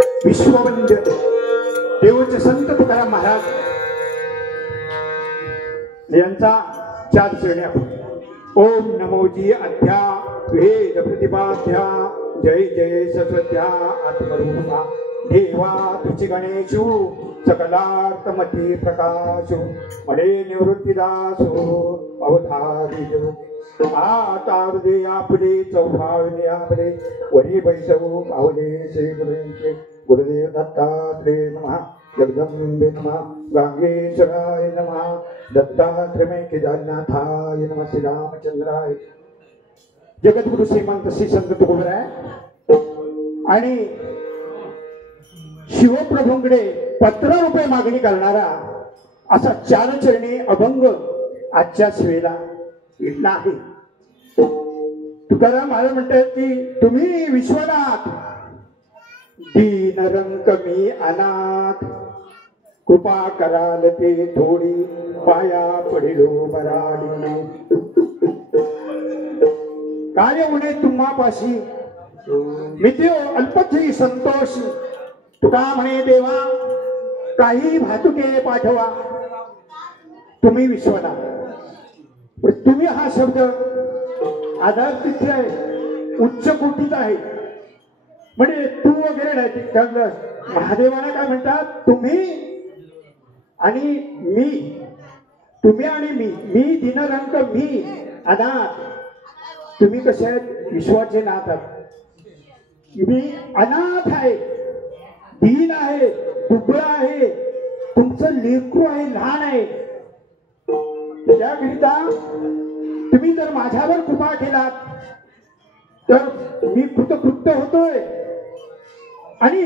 विश्ववंद्य देवचे संत तुकाराम महाराज यांचा चार चरणी आपण ओम नमोजी अध्या वेद प्रतिपाध्या जय जय सरस्वत्या आत्मरूपा देवा तुझी गणेशु सकलार्थमती प्रकाशो मने निवृत्तीदासो अवधारी आता हृदय आपले चौभावने आपले वरी बैसवू पावले श्री गुरुदेव दत्तात्रेय नमः जगदंबे नमः गांगेश्वराय नमः दत्तात्रेय केदारनाथाय नमः श्री रामचंद्राय जगद्गुरु श्रीमंत श्री संत तुकोबराय आणि शिवप्रभूंकडे 15 रुपये मागणी करणारा असा चार चरणी अभंग आजच्या सेवेला इथला आहे. तुकाराम महाराज म्हणतात की तुम्ही विश्वनाथ दीनरंक मी अनाथ कृपा कराल ते थोडी पाया पडिलो बराडी कार्य उणे तुम्हापाशी मित्यो अल्पथी संतोष तुका म्हणे देवा काही भातुके पाठवा. तुम्ही विश्वनाथ पण तुम्ही हा शब्द आधार तिथे आहे उच्च कोटीचा आहे म्हणजे तू वगैरे नाही त्यातलं महादेवाला काय म्हणतात तुम्ही आणि मी तुम्ही आणि मी दिनरंक मी अनाथ तुम्ही कसे आहेत विश्वाचे नाथ आहात मी अनाथ आहे दीन आहे दुबळा आहे तुमचं लेकरू आहे लहान आहे त्याकरिता तुम्ही जर माझ्यावर कृपा केलात तर मी कृतकृत्य होतोय आणि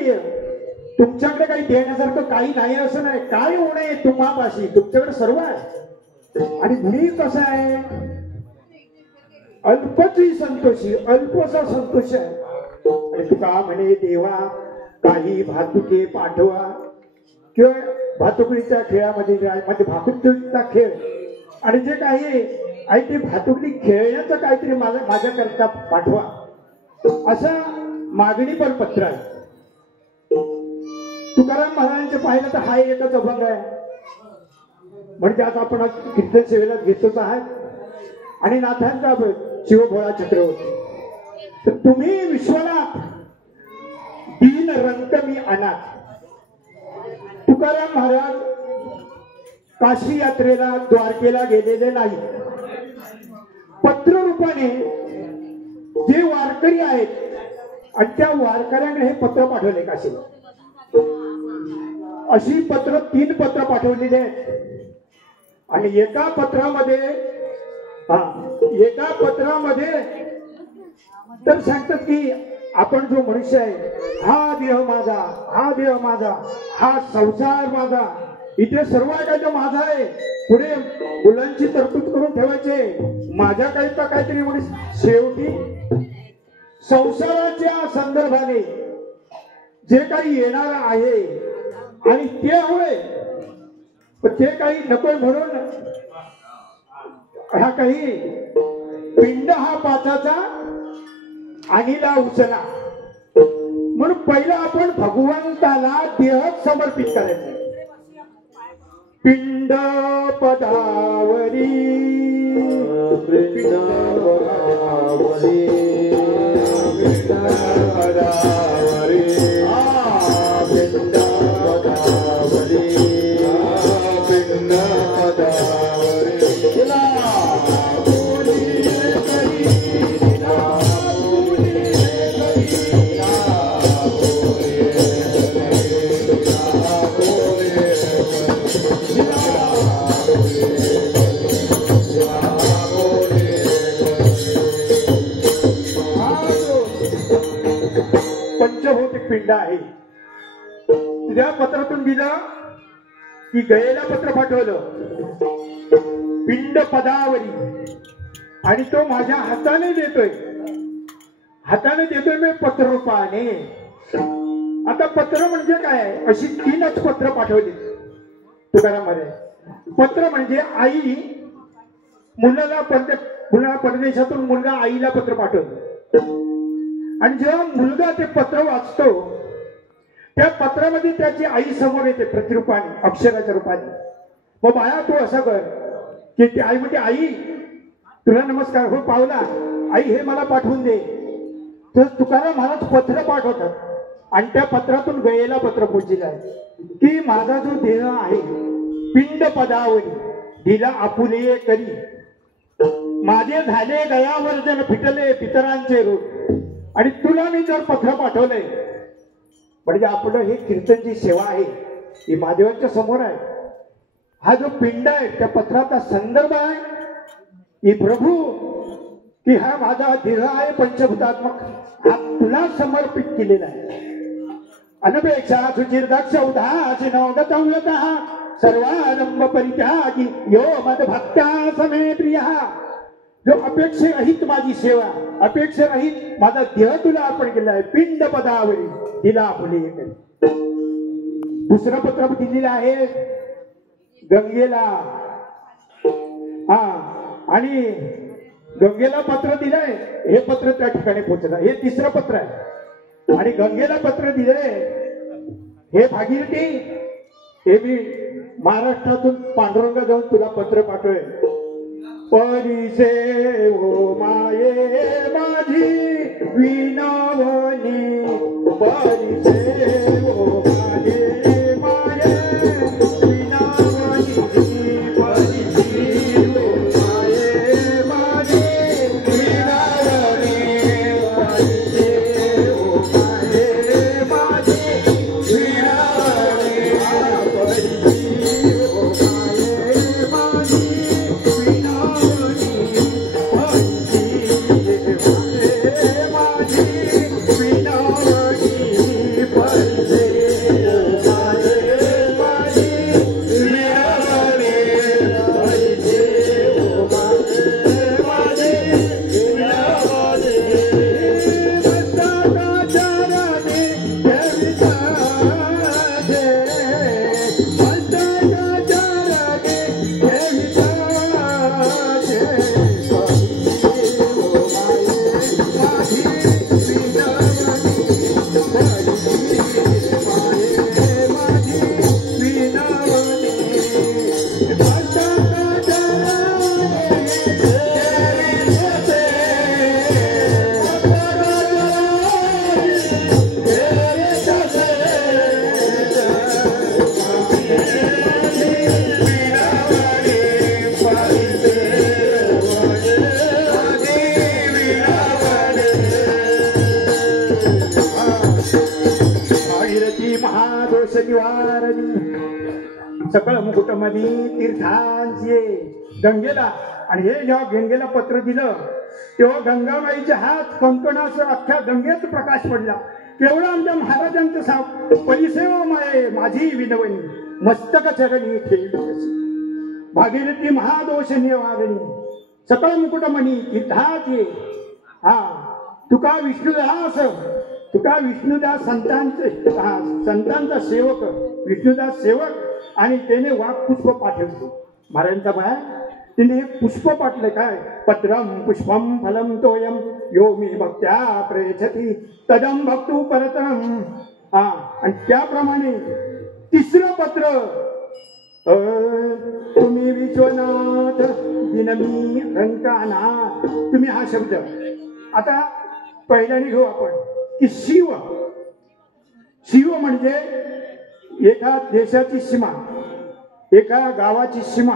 तुमच्याकडे काही देण्यासारखं काही नाही असं नाही. काय होणे तुम्हापाशी तुमच्याकडे सर्व आहे आणि मी कसं आहे अल्पची संतोषी अल्पसा संतोष आहे. आणि तुका म्हणे देवा काही भातुके पाठवा किंवा भातुकलीच्या खेळामध्ये म्हणजे भातुकलीचा खेळ आणि जे काही आहे ते भातुकली खेळण्याचं काहीतरी माझ्याकरता पाठवा असं मागणी पण पत्र आहे. तुकाराम महाराजांचे पाहिलं तर हा एकच अभंग आहे म्हणजे आता आपण कीर्तन सेवेला घेतोच आहात आणि नाथांचा शिवभोळा चक्रवर्ती तर तुम्ही विश्वनाथ दीन रंक मी अनाथ. तुकाराम महाराज काशी यात्रेला द्वारकेला गेलेले नाही. पत्र रूपाने जे वारकरी आहेत आणि त्या वारकऱ्यांना हे पत्र पाठवले काशीला. अशी पत्र 3 पत्र पाठवलेली आहेत आणि एका पत्रामध्ये तर सांगतात की आपण जो मनुष्य आहे हा देह माझा हा संसार माझा इथे सर्व काय माझा आहे पुढे मुलांची तरतूद करून ठेवायचे माझ्याकरिता काहीतरी म्हणजे शेवटी संसाराच्या संदर्भाने जे काही येणार आहे आणि ते होय पण ते काही नकोय म्हणून हा काही पिंड हा पाचाचा आणीला उचला म्हणून पहिला आपण भगवंताला देह समर्पित करायचं. पिंड पदावरी पिंड आहे. तुझ्या पत्रातून दिलं की गयेला पत्र पाठवलं पिंड पदावरी आणि तो माझ्या हाताने देतोय मी पत्र रूपाने. आता पत्र म्हणजे काय अशी 3च पत्र पाठवली तुकारामध्ये. पत्र म्हणजे आई मुलाला परदेशातून मुलगा आईला पत्र पाठवतो आणि जेव्हा मुलगा ते पत्र वाचतो त्या पत्रामध्ये त्याची आई समोर येते प्रतिरूपाने, अक्षराच्या रूपाने. मग बाळा तू असं कर की ती आई म्हणते, आई तुला नमस्कार. हो पावला. आई हे मला पाठवून दे. तर तुकाराम महाराज पत्र पाठवतात आणि त्या पत्रातून गयेला पत्र पोचलेलं आहे की माझा जो देह आहे पिंड पदावरी दिला आपुले करी, माझे झाले दयावर्जन फिटले पितरांचे रूप. आणि तुला मी जर पत्र पाठवलंय म्हणजे आपलं हे कीर्तनची सेवा आहे ही महादेवाच्या समोर आहे. हा जो पिंड आहे त्या पत्राचा संदर्भ आहे की प्रभू की हा माझा देह आहे पंचभूतात्मक, हा तुला समर्पित केलेला आहे. अनपेक्षा सुचिर दक्ष उदासी नवगत सर्वारंभ परित्यागी यो मद भक्ता समे प्रिय. जो अपेक्षेरहित माझी सेवा, अपेक्षेरहित माझा देह तुला अर्पण केला आहे पिंड पदावरी दिला फुले. दुसरं पत्र दिलेलं आहे गंगेला. हा आणि गंगेला पत्र दिलंय, हे पत्र त्या ठिकाणी पोहोचलं. हे तिसरं पत्र आहे. आणि गंगेला पत्र दिलंय हे भागीरथी, हे मी महाराष्ट्रातून पांडुरंगा जाऊन तुला पत्र पाठवय. परिसे हो माये माझी विनवणी, परिसे हो माये माये विनवणी, परिसे हो माये माझी विनवणी, परिसे हो माये माझी विनवणी, परिसे हो माये माझी सकळ मुकुटमधी तीर्थांचे गंगेला. आणि हे जेव्हा गंगेला पत्र दिलं तेव्हा गंगाबाईच्या हात कंकणासह अख्ख्या गंगेत प्रकाश पडला. केवढं आमच्या महाराजांचं साप परिसेवा माये माझी विनवणी, मस्तक चरणी ठेवी भागीरथी महादोष निवारणी, सकळ मुकुटमणी तीर्थांचे. हा तुका विष्णुदास, तुका विष्णुदास संतांचा सेवक, विष्णुदास सेवक. आणि त्याने वाघ पुष्प पाठवले महाराजांचा बाया. तिने हे पुष्प पाठले काय, पत्रम पुष्पम फलम तोयम यो मी भक्त्या प्रयच्छति तदम भक्तु परतम. हा आणि त्याप्रमाणे तिसरं पत्र तुम्ही विश्वनाथ दिनमी रंकानाथ. तुम्ही हा शब्द आता पहिल्याने घेऊ आपण की शिव. शिव म्हणजे एका देशाची सीमा, एका गावाची सीमा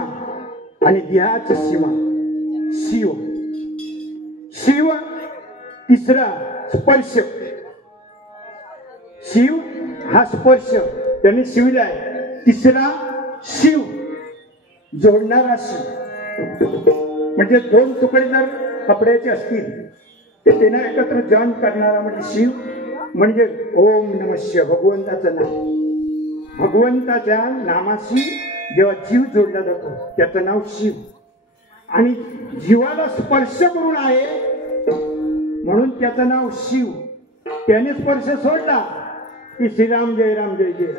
आणि देहाची सीमा. शिव. शिव तिसरा स्पर्श. शिव हा स्पर्श त्यांनी शिवलाय. तिसरा शिव जोडणारा शिव. म्हणजे दोन तुकडे जर कपड्याचे असतील ते त्यांना एकत्र जॉईन करणारा म्हणजे शिव. म्हणजे ओम नमः शिवाय भगवंताचं नाव. भगवंताच्या नामाशी जेव्हा जीव जोडला जातो त्याचं नाव शिव. आणि जीवाला स्पर्श करून आहे म्हणून त्याचं नाव शिव. त्याने स्पर्श सोडला की श्रीराम जय राम जय जय.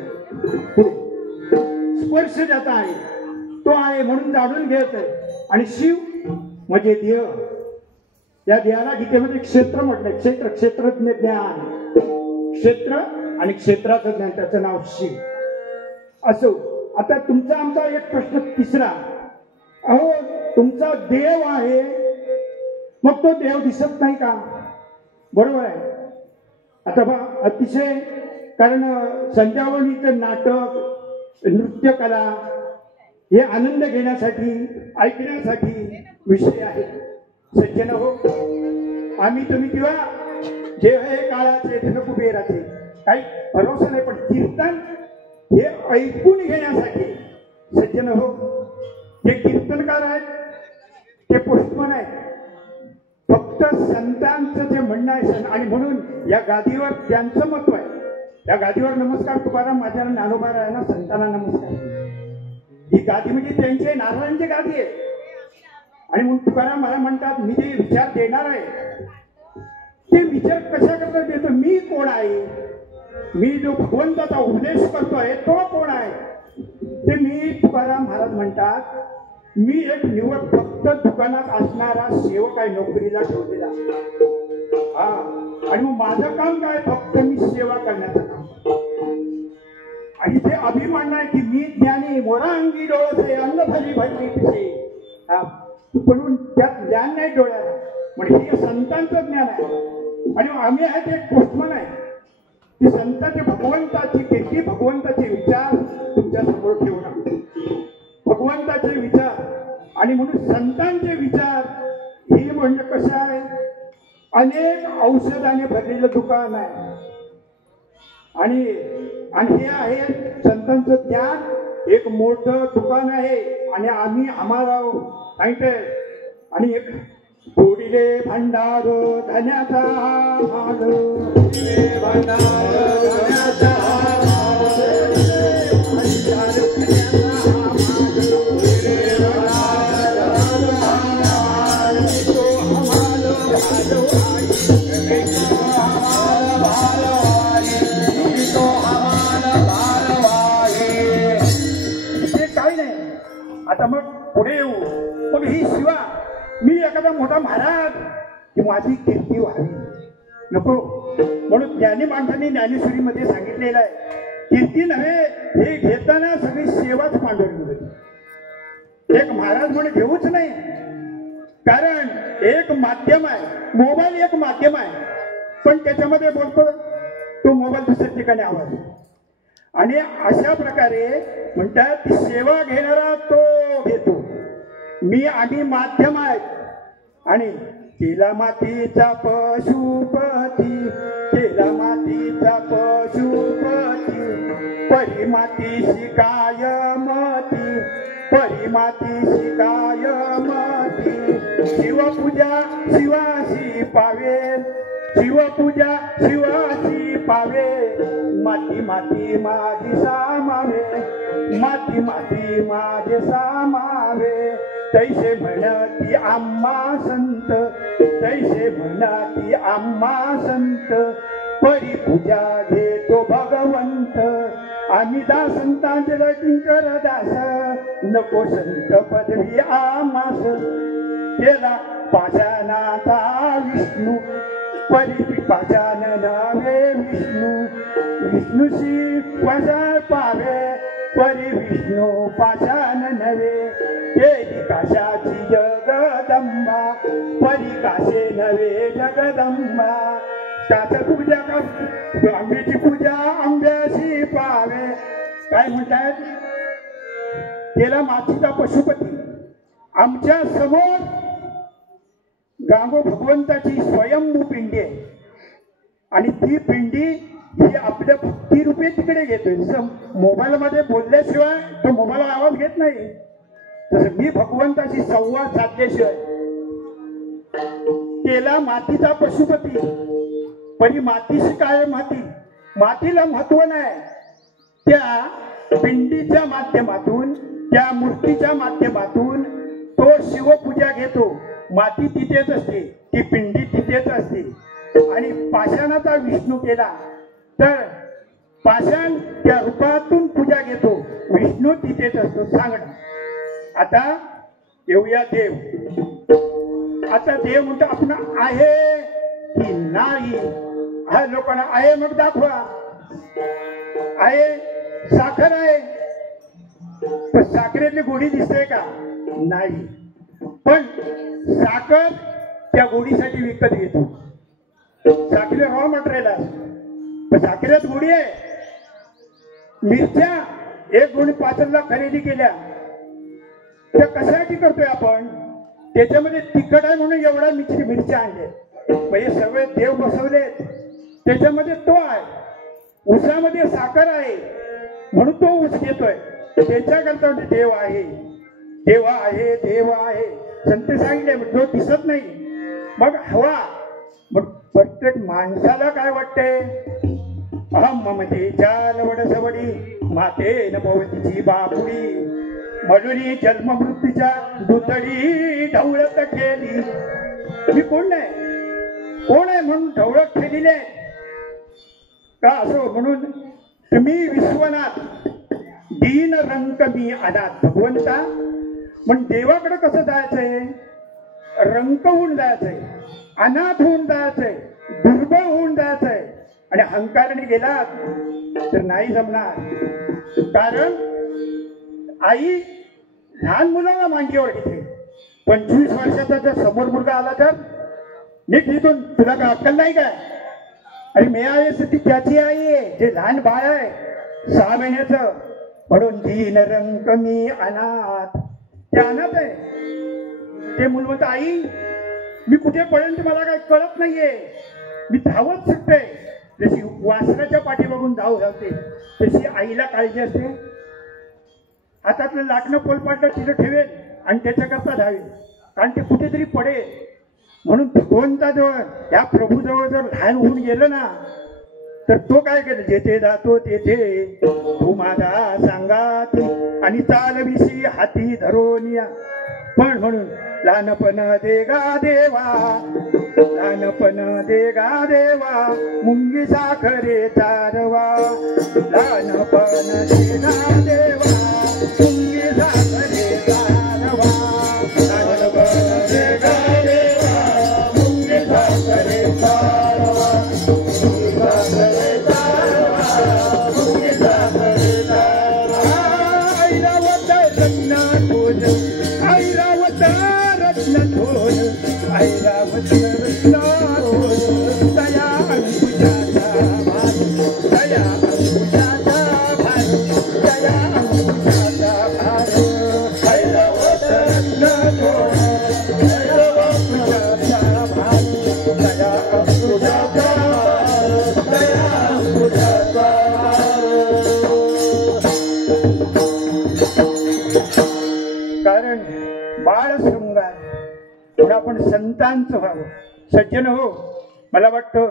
स्पर्श ज्याचा आहे तो आहे म्हणून जाणून घ्यायचं आहे. आणि शिव म्हणजे देह. या देहाला गीतेमध्ये क्षेत्र म्हटलंय. क्षेत्र, क्षेत्रज्ञ ज्ञान. क्षेत्र आणि क्षेत्राचं ज्ञान, त्याचं नाव शिव. असो, आता तुमचा आमचा एक प्रश्न तिसरा, अहो तुमचा देव आहे, मग तो देव दिसत नाही का? बरोबर आहे. आता बा अतिशय, कारण संध्यावळीचं नाटक, नृत्यकला हे आनंद घेण्यासाठी, ऐकण्यासाठी विषय आहे. सज्जन हो, आम्ही तुम्ही किंवा जे हे काळाचे धनकुबेराचे काही भरोसा नाही, पण कीर्तन हे ऐकून घेण्यासाठी. सज्जन हो, जे कीर्तनकार आहेत ते पुष्पन आहेत. फक्त संतांचं जे म्हणणं आहे, आणि म्हणून या गादीवर त्यांचं महत्व आहे. या गादीवर नमस्कार तुकाराम माझ्या ज्ञानोबा राहायला संतांना नमस्कार. ही गादी म्हणजे त्यांची नारायणची गादी आहे. आणि म्हणून तुकाराम मला म्हणतात, मी जे विचार देणार आहे ते विचार कशा करता देतो? मी कोण आहे? मी जो भगवंताचा उपदेश करतोय तो कोण आहे? ते मी, तुकाराम महाराज म्हणतात, मी एक निवड फक्त दुकानात असणारा सेवक आहे, नोकरीला ठेवलेला. हा, आणि मग माझं काम काय? फक्त मी सेवा करण्याचं काम. आणि ते अभिमान नाही की मी ज्ञानी, मोरांगी डोळसे अंग भली भली पिसे. पण त्यात ज्ञान नाही डोळ्याला, म्हणजे हे संतांचं ज्ञान आहे. आणि आम्ही आहेत एक पोस्टमन आहे की संतांचे, भगवंताची कीर्ती, भगवंताचे विचार तुमच्या समोर ठेवणार. भगवंताचे विचार, आणि म्हणून संतांचे विचार ही म्हणजे कसं आहे, अनेक औषधाने भरलेलं दुकान आहे. आणि हे आहे संतांचं ज्ञान, एक मोठं दुकान आहे. आणि आम्ही आम्हाला सांगते, आणि एक गोडीले भंडार धन्याचा हाल, भंडार धन्याचा काही नाही. आता मग पुढे येऊ. मग ही शिवा, मी एखादा मोठा महाराज की माझी कीर्ती व्हावी नको. म्हणून ज्ञानी माणसांनी ज्ञानेश्वरीमध्ये सांगितलेलं आहे, कीर्ती नव्हे, हे घेताना सगळी सेवाच मांडवली होती. एक महाराज म्हणून घेऊच नाही, कारण एक माध्यम आहे. मोबाईल एक माध्यम आहे, पण त्याच्यामध्ये बोलतो तो मोबाईल दुसऱ्या ठिकाणी आवाज. आणि अशा प्रकारे म्हणतात, सेवा घेणारा तो घेतो, आम्ही माध्यम आहेत. आणि तिला मातीचा पशुपती, तिला मातीचा पशुपती, परी मातीशी कायमती, परी मातीशी कायमती. शिवपूजा शिवाशी पावे, शिवपूजा शिवाशी पावे, माती माती माझी सामावे, माती माती माझे सामावे. तैसे म्हणती आम्हा संत, तैसे म्हणती आम्हा संत, परी पूजा घेतो भगवंत. आम्ही दासंतांचे किंकर दास, नको संत पदवी आमास. केला पाषाणाचा विष्णू, परी पाषाण नव्हे विष्णू. विष्णूशी वसाळ पावे, परी विष्णू पाषाण नव्हे. केली काशाची जगदंबा, परी काशे नव्हे जगदंबा. त्याच पूजा कर, आंब्याची पूजा आंब्याशी पावे. काय म्हणतात? केला मातीचा पशुपती. आमच्या समोर गांगो भगवंताची स्वयंभू पिंडी आहे, आणि ती पिंडी ही आपल्या भक्ती रूपे तिकडे घेतोय. जसं मोबाईल मध्ये बोलल्याशिवाय तो मोबाईल आवाज घेत नाही, तसं मी भगवंताशी संवाद साधल्याशिवाय. केला मातीचा पशुपती, पण ही मातीशी काय माती, मातीला महत्व नाही. त्या पिंडीच्या माध्यमातून, त्या मूर्तीच्या माध्यमातून तो शिवपूजा घेतो. माती तिथेच असते, ती पिंडी तिथेच असते. आणि पाषाणाचा विष्णू केला तर पाषाण त्या रूपातून पूजा घेतो, विष्णू तिथेच असतो. सांगणं. आता येऊया देव. आता देव म्हणतो आपण आहे की नाही, हा लोकांना आहे मग दाखवा. आहे, साखर आहे, पण साखरेतली गोडी दिसते का? नाही. पण साखर त्या गोडीसाठी विकत घेतो. साखरेला रॉ मटेरियल आहे, पण साखरेत गोडी आहे. मिरच्या 1 गुणी 5 खरेदी केल्या, त्या कशासाठी करतोय आपण? त्याच्यामध्ये तिखट आहे म्हणून एवढा मिरच्या आणले. म्हणजे सगळे देव बसवलेत, त्याच्यामध्ये तो आहे. ऊसामध्ये साखर आहे म्हणून तो ऊस घेतोय. त्याच्याकरता देव आहे, देव आहे, देव आहे. संत सांगितले तो दिसत नाही. मग हवा, मग प्रत्येक माणसाला काय वाटते? अहम ममतेच्या लवडसवडी माते न पवतीची बापुडी मधुरी जन्म मृत्यूच्या दुतडी ढवळत केली. मी कोण नाही, कोण आहे म्हणून ढवळत केलेले का? असो म्हणून तुम्ही विश्वनाथ दीन रंक मी अनाथ. भगवंता पण देवाकडे कसं जायचंय? रंक होऊन जायचंय, अनाथ होऊन जायचंय, दुर्बळ होऊन जायचंय. आणि अहंकाराने गेलात तर नाही जमणार. कारण आई लहान मुलाला मांडीवर घेते. 25 वर्षाचा जर समोर मुलगा आला तर नीट इथून तुला काय अक्कल नाही काय? आणि मी आहे ती त्याची आई आहे, जे लहान बाळ आहे 6 महिन्याचं. म्हणून दीन रंक मी अनाथ. ते अनाथ आहे. ते मुल म्हणतं आई मी कुठे पडेल ते मला काही कळत नाहीये, मी धावत सुटते. जशी वासराच्या पाठी बघून धाव धावते तशी आईला काळजी असते. हातातलं लाटणं पोलपाटलं तिथं ठेवेल आणि त्याच्याकरता धावेल, कारण ते कुठेतरी पडेल. म्हणून भगवंताजवळ या प्रभूजवळ जर लहान होऊन गेलं ना तर तो काय केलं? जेथे जातो तेथे तू माझा सांगात आणि चालविशी हाती धरून या. पण म्हणून लहानपण दे गा देवा, लहानपण दे गा देवा, मुंगी साखरे चारवा. लहानपण दे गा देवा, मुंगी साखरे चारवा. लहानपण दे गा देवा, मुंगी साखरे चारवा. मुंगी साखरे चारवा, मुंगी साखरे चारवा. ऐरावत रत्ना ठोन, ऐरावत रत्न ठोन, ऐरावत रत्ना ठोन. दया अंकुशाचा भार, दया अंकुशाचा भार, दया अंकुशाचा भार. ऐरावत रत्न ठोन, ऐरावत अंकुशाचा भार, दया अंकुशाचा भार, दया अंकुशाचा भार. कारण बाळ शृंगार थोडं आपण संतांचं व्हावं. सज्जन हो, मला वाटतं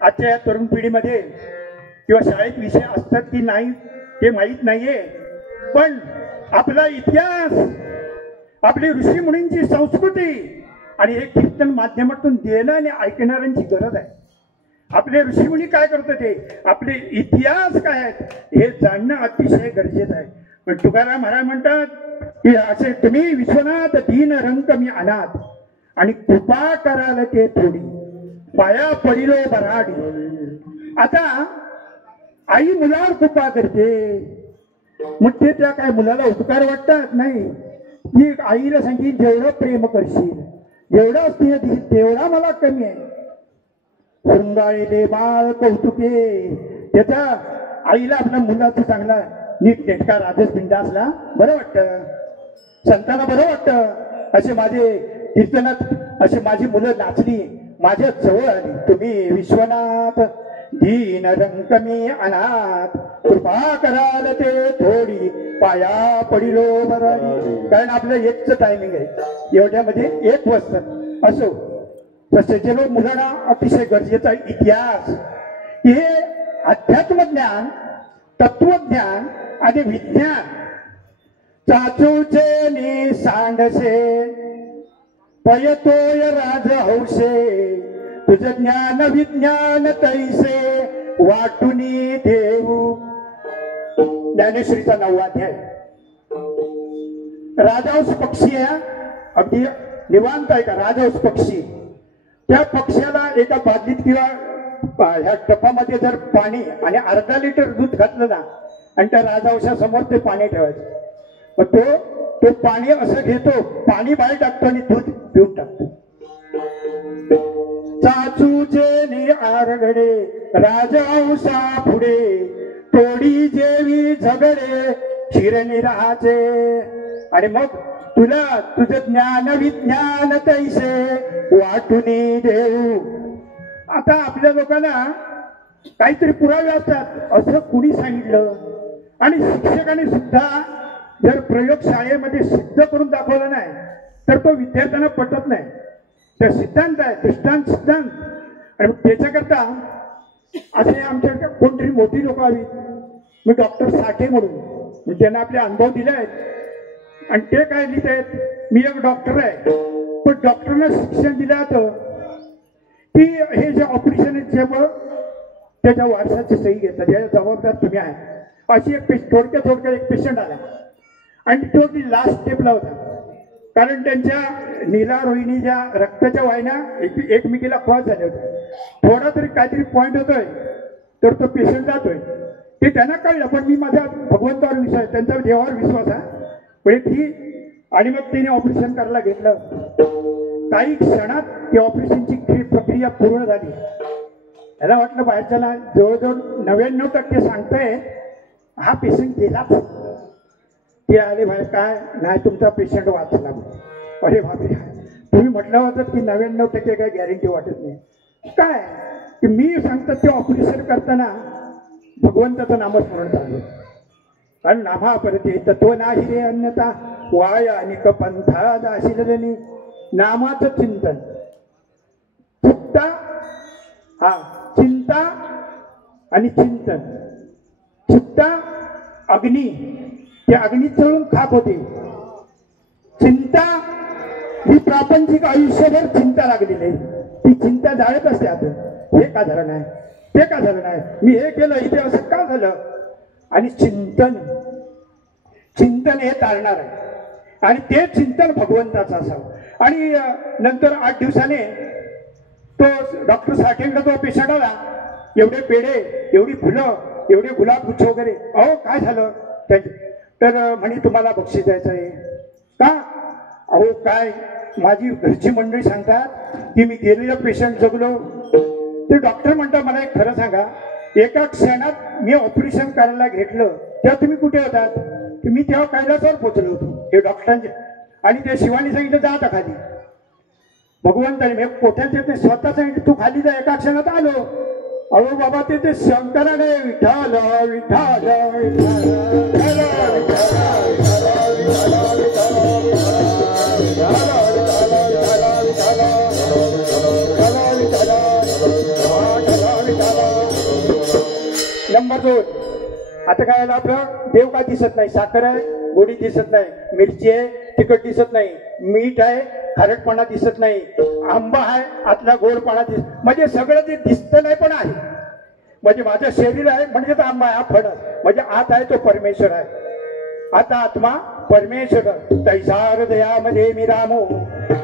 आजच्या या तरुण पिढीमध्ये किंवा शाळेत विषय असतात की नाही ते माहीत नाहीये, पण आपला इतिहास, आपली ऋषीमुनींची संस्कृती आणि हे कीर्तन माध्यमातून देणं आणि ऐकणाऱ्यांची गरज आहे. आपले ऋषीमुनी काय करत होते, आपले इतिहास काय आहेत हे जाणणं अतिशय गरजेचं आहे. पण तुकाराम महाराज म्हणतात की असे तुम्ही विश्वनाथ दीन रंक मी अनाथ आणि कृपा कराल ते थोडी पाया पडिलो बराडी. आता आई मुलावर कृपा करते, मग ते त्या काय मुलाला उपकार वाटतात? नाही. मी आईला सांगेन जेवढं प्रेम करशील, जेवढं स्नेह देशील तेवढा मला कमी आहे. शृंगाळलेले बाळ कौतुके, त्याच्या आईला आपल्या मुलाचं चांगला नीट नेटका राजसपिंड असला बरं वाटतं, संतांना बरं वाटतं. असे माझे कीर्तनात असे माझी मुलं नाचली, माझ्या जवळ आली. तुम्ही विश्वनाथ दीन रंक मी अनाथ, कृपा कराल ते थोडी पाया पडिलो बराडी. कारण आपलं एकच टायमिंग आहे, एवढ्यामध्ये 1 वाजता असो. तसे जे लोक मुलांना अतिशय गरजेचा इतिहास, हे अध्यात्मज्ञान, तत्वज्ञान आणि विज्ञान चाचूचे नि सांडसे पयतोय राज हौसे. तुझ ज्ञान विज्ञान तैसे वाटुनी देऊ. ज्ञानेश्वरीचा 9वा अध्याय. राजहंस पक्षी आहे, अगदी निवांत आहे का राजहंस पक्षी. त्या पक्ष्याला एका बादलीत किंवा ह्या टपामध्ये जर पाणी आणि अर्धा लिटर दूध घातलं ना आणि त्या राजहंसासमोर ते पाणी ठेवायचं, मग तो पाणी असं घेतो, पाणी बाहेर टाकतो आणि दूध पिऊन टाकतो. चाचूचे नि आरगडे राजहंसा पुढे, तोडी जेवी झगडे शिरनिराचे. आणि मग तुला तुझं ज्ञान विज्ञान तैसे वाटून देऊ. आता आपल्या लोकांना काहीतरी पुरावे असतात असं कुणी सांगितलं, आणि शिक्षकांनी सुद्धा जर प्रयोगशाळेमध्ये सिद्ध करून दाखवलं नाही तर तो विद्यार्थ्यांना पटत नाही. त्या सिद्धांत आहे, दृष्टांत सिद्धांत. आणि त्याच्याकरता असे आमच्याकडे कोणतरी मोठी लोक हवी. मी डॉक्टर साठे म्हणून त्यांना आपले अनुभव दिले आहेत आणि ते काय लिहित आहेत, मी एक डॉक्टर आहे पण डॉक्टरना शिक्षण दिलं होतं की हे जे ऑपरेशन आहे त्यामुळं त्याच्या वारसाची सही घेतात, या जबाबदार तुम्ही आहे. अशी एक थोडक्यात एक पेशंट आला आणि तो ती लास्ट स्टेपला होता, कारण त्यांच्या नीला रोहिणीच्या रक्ताच्या वाहिन्या एकमेकीला क्रॉस झाल्या होत्या. थोडा तरी काहीतरी पॉईंट होतोय तर तो पेशंट जातोय. ते त्यांना कळलं, पण मी माझ्या भगवंतावर विश्वास, त्यांचा देवावर विश्वास आहे पण ठीक. आणि मग तिने ऑपरेशन करायला घेतलं. काही क्षणात ती ऑपरेशनची प्रक्रिया पूर्ण झाली. त्याला वाटलं बाहेरच्याला जवळजवळ 99% सांगतोय हा पेशंट गेलाच. ते आले बाहेर, काय नाही तुमचा पेशंट वाचला. अरे बापरे, तुम्ही म्हटलं होतं की 99% काही गॅरंटी वाटत नाही. काय की मी सांगतो ते ऑपरेशन करताना भगवंताचं नामस्मरण चालू, कारण नामा परते तत्व नाही रे अन्यथा वाय आणि पंथा दाशिलनी. नामाचं चिंतन, चित्ता हा चिंता आणि चिंतन. चित्ता अग्नी, ते अग्नीत चळून खात होते. चिंता ही प्रापंचिक आयुष्यभर चिंता लागलेली आहे, ती चिंता जाळत असते. आता हे का झालं नाही, ते का झालं नाही, मी हे केलं इथे असं का झालं. आणि चिंतन हे टाळणार आहे आणि ते चिंतन भगवंताचं असावं. आणि नंतर 8 दिवसाने तो डॉक्टर साठेंकडे तो पेशंट आला. एवढे पेढे, एवढी फुलं, एवढे गुलाबगुच्छ वगैरे. अहो काय झालं तर म्हणे तुम्हाला बक्षीस द्यायचं आहे का. अहो काय, माझी घरची मंडळी सांगतात की मी गेलेलं पेशंट जगलो. ते डॉक्टर म्हणतात मला एक खरं सांगा, एका क्षणात मी ऑपरेशन करायला घेतलं तेव्हा तुम्ही कुठे होतात. मी तेव्हा कैलासावर पोहोचलो होतो. हे डॉक्टरांचे आणि त्या शिवानी सांगितलं जा आता खाली. भगवंताने मी कोठ्याचे ते स्वतः सांगितलं तू खाली जा, एका क्षणात आलो. अहो बाबा ते शंकराने विठाल विठाल नंबर 2. आता काय आलं आपलं, देव काय दिसत नाही. साखर आहे, गोडी दिसत नाही. मिरची आहे, तिखट दिसत नाही. मीठ आहे, खारटपणा दिसत नाही. आंबा आहे, आतला गोडपणा म्हणजे सगळं ते दिसतं नाही पण आहे. म्हणजे माझं शरीर आहे म्हणजे तो आंबा आहे, हा फळ म्हणजे आत आहे तो परमेश्वर आहे. आता आत्मा परमेश्वर तैसा हृदयामध्ये मी रामो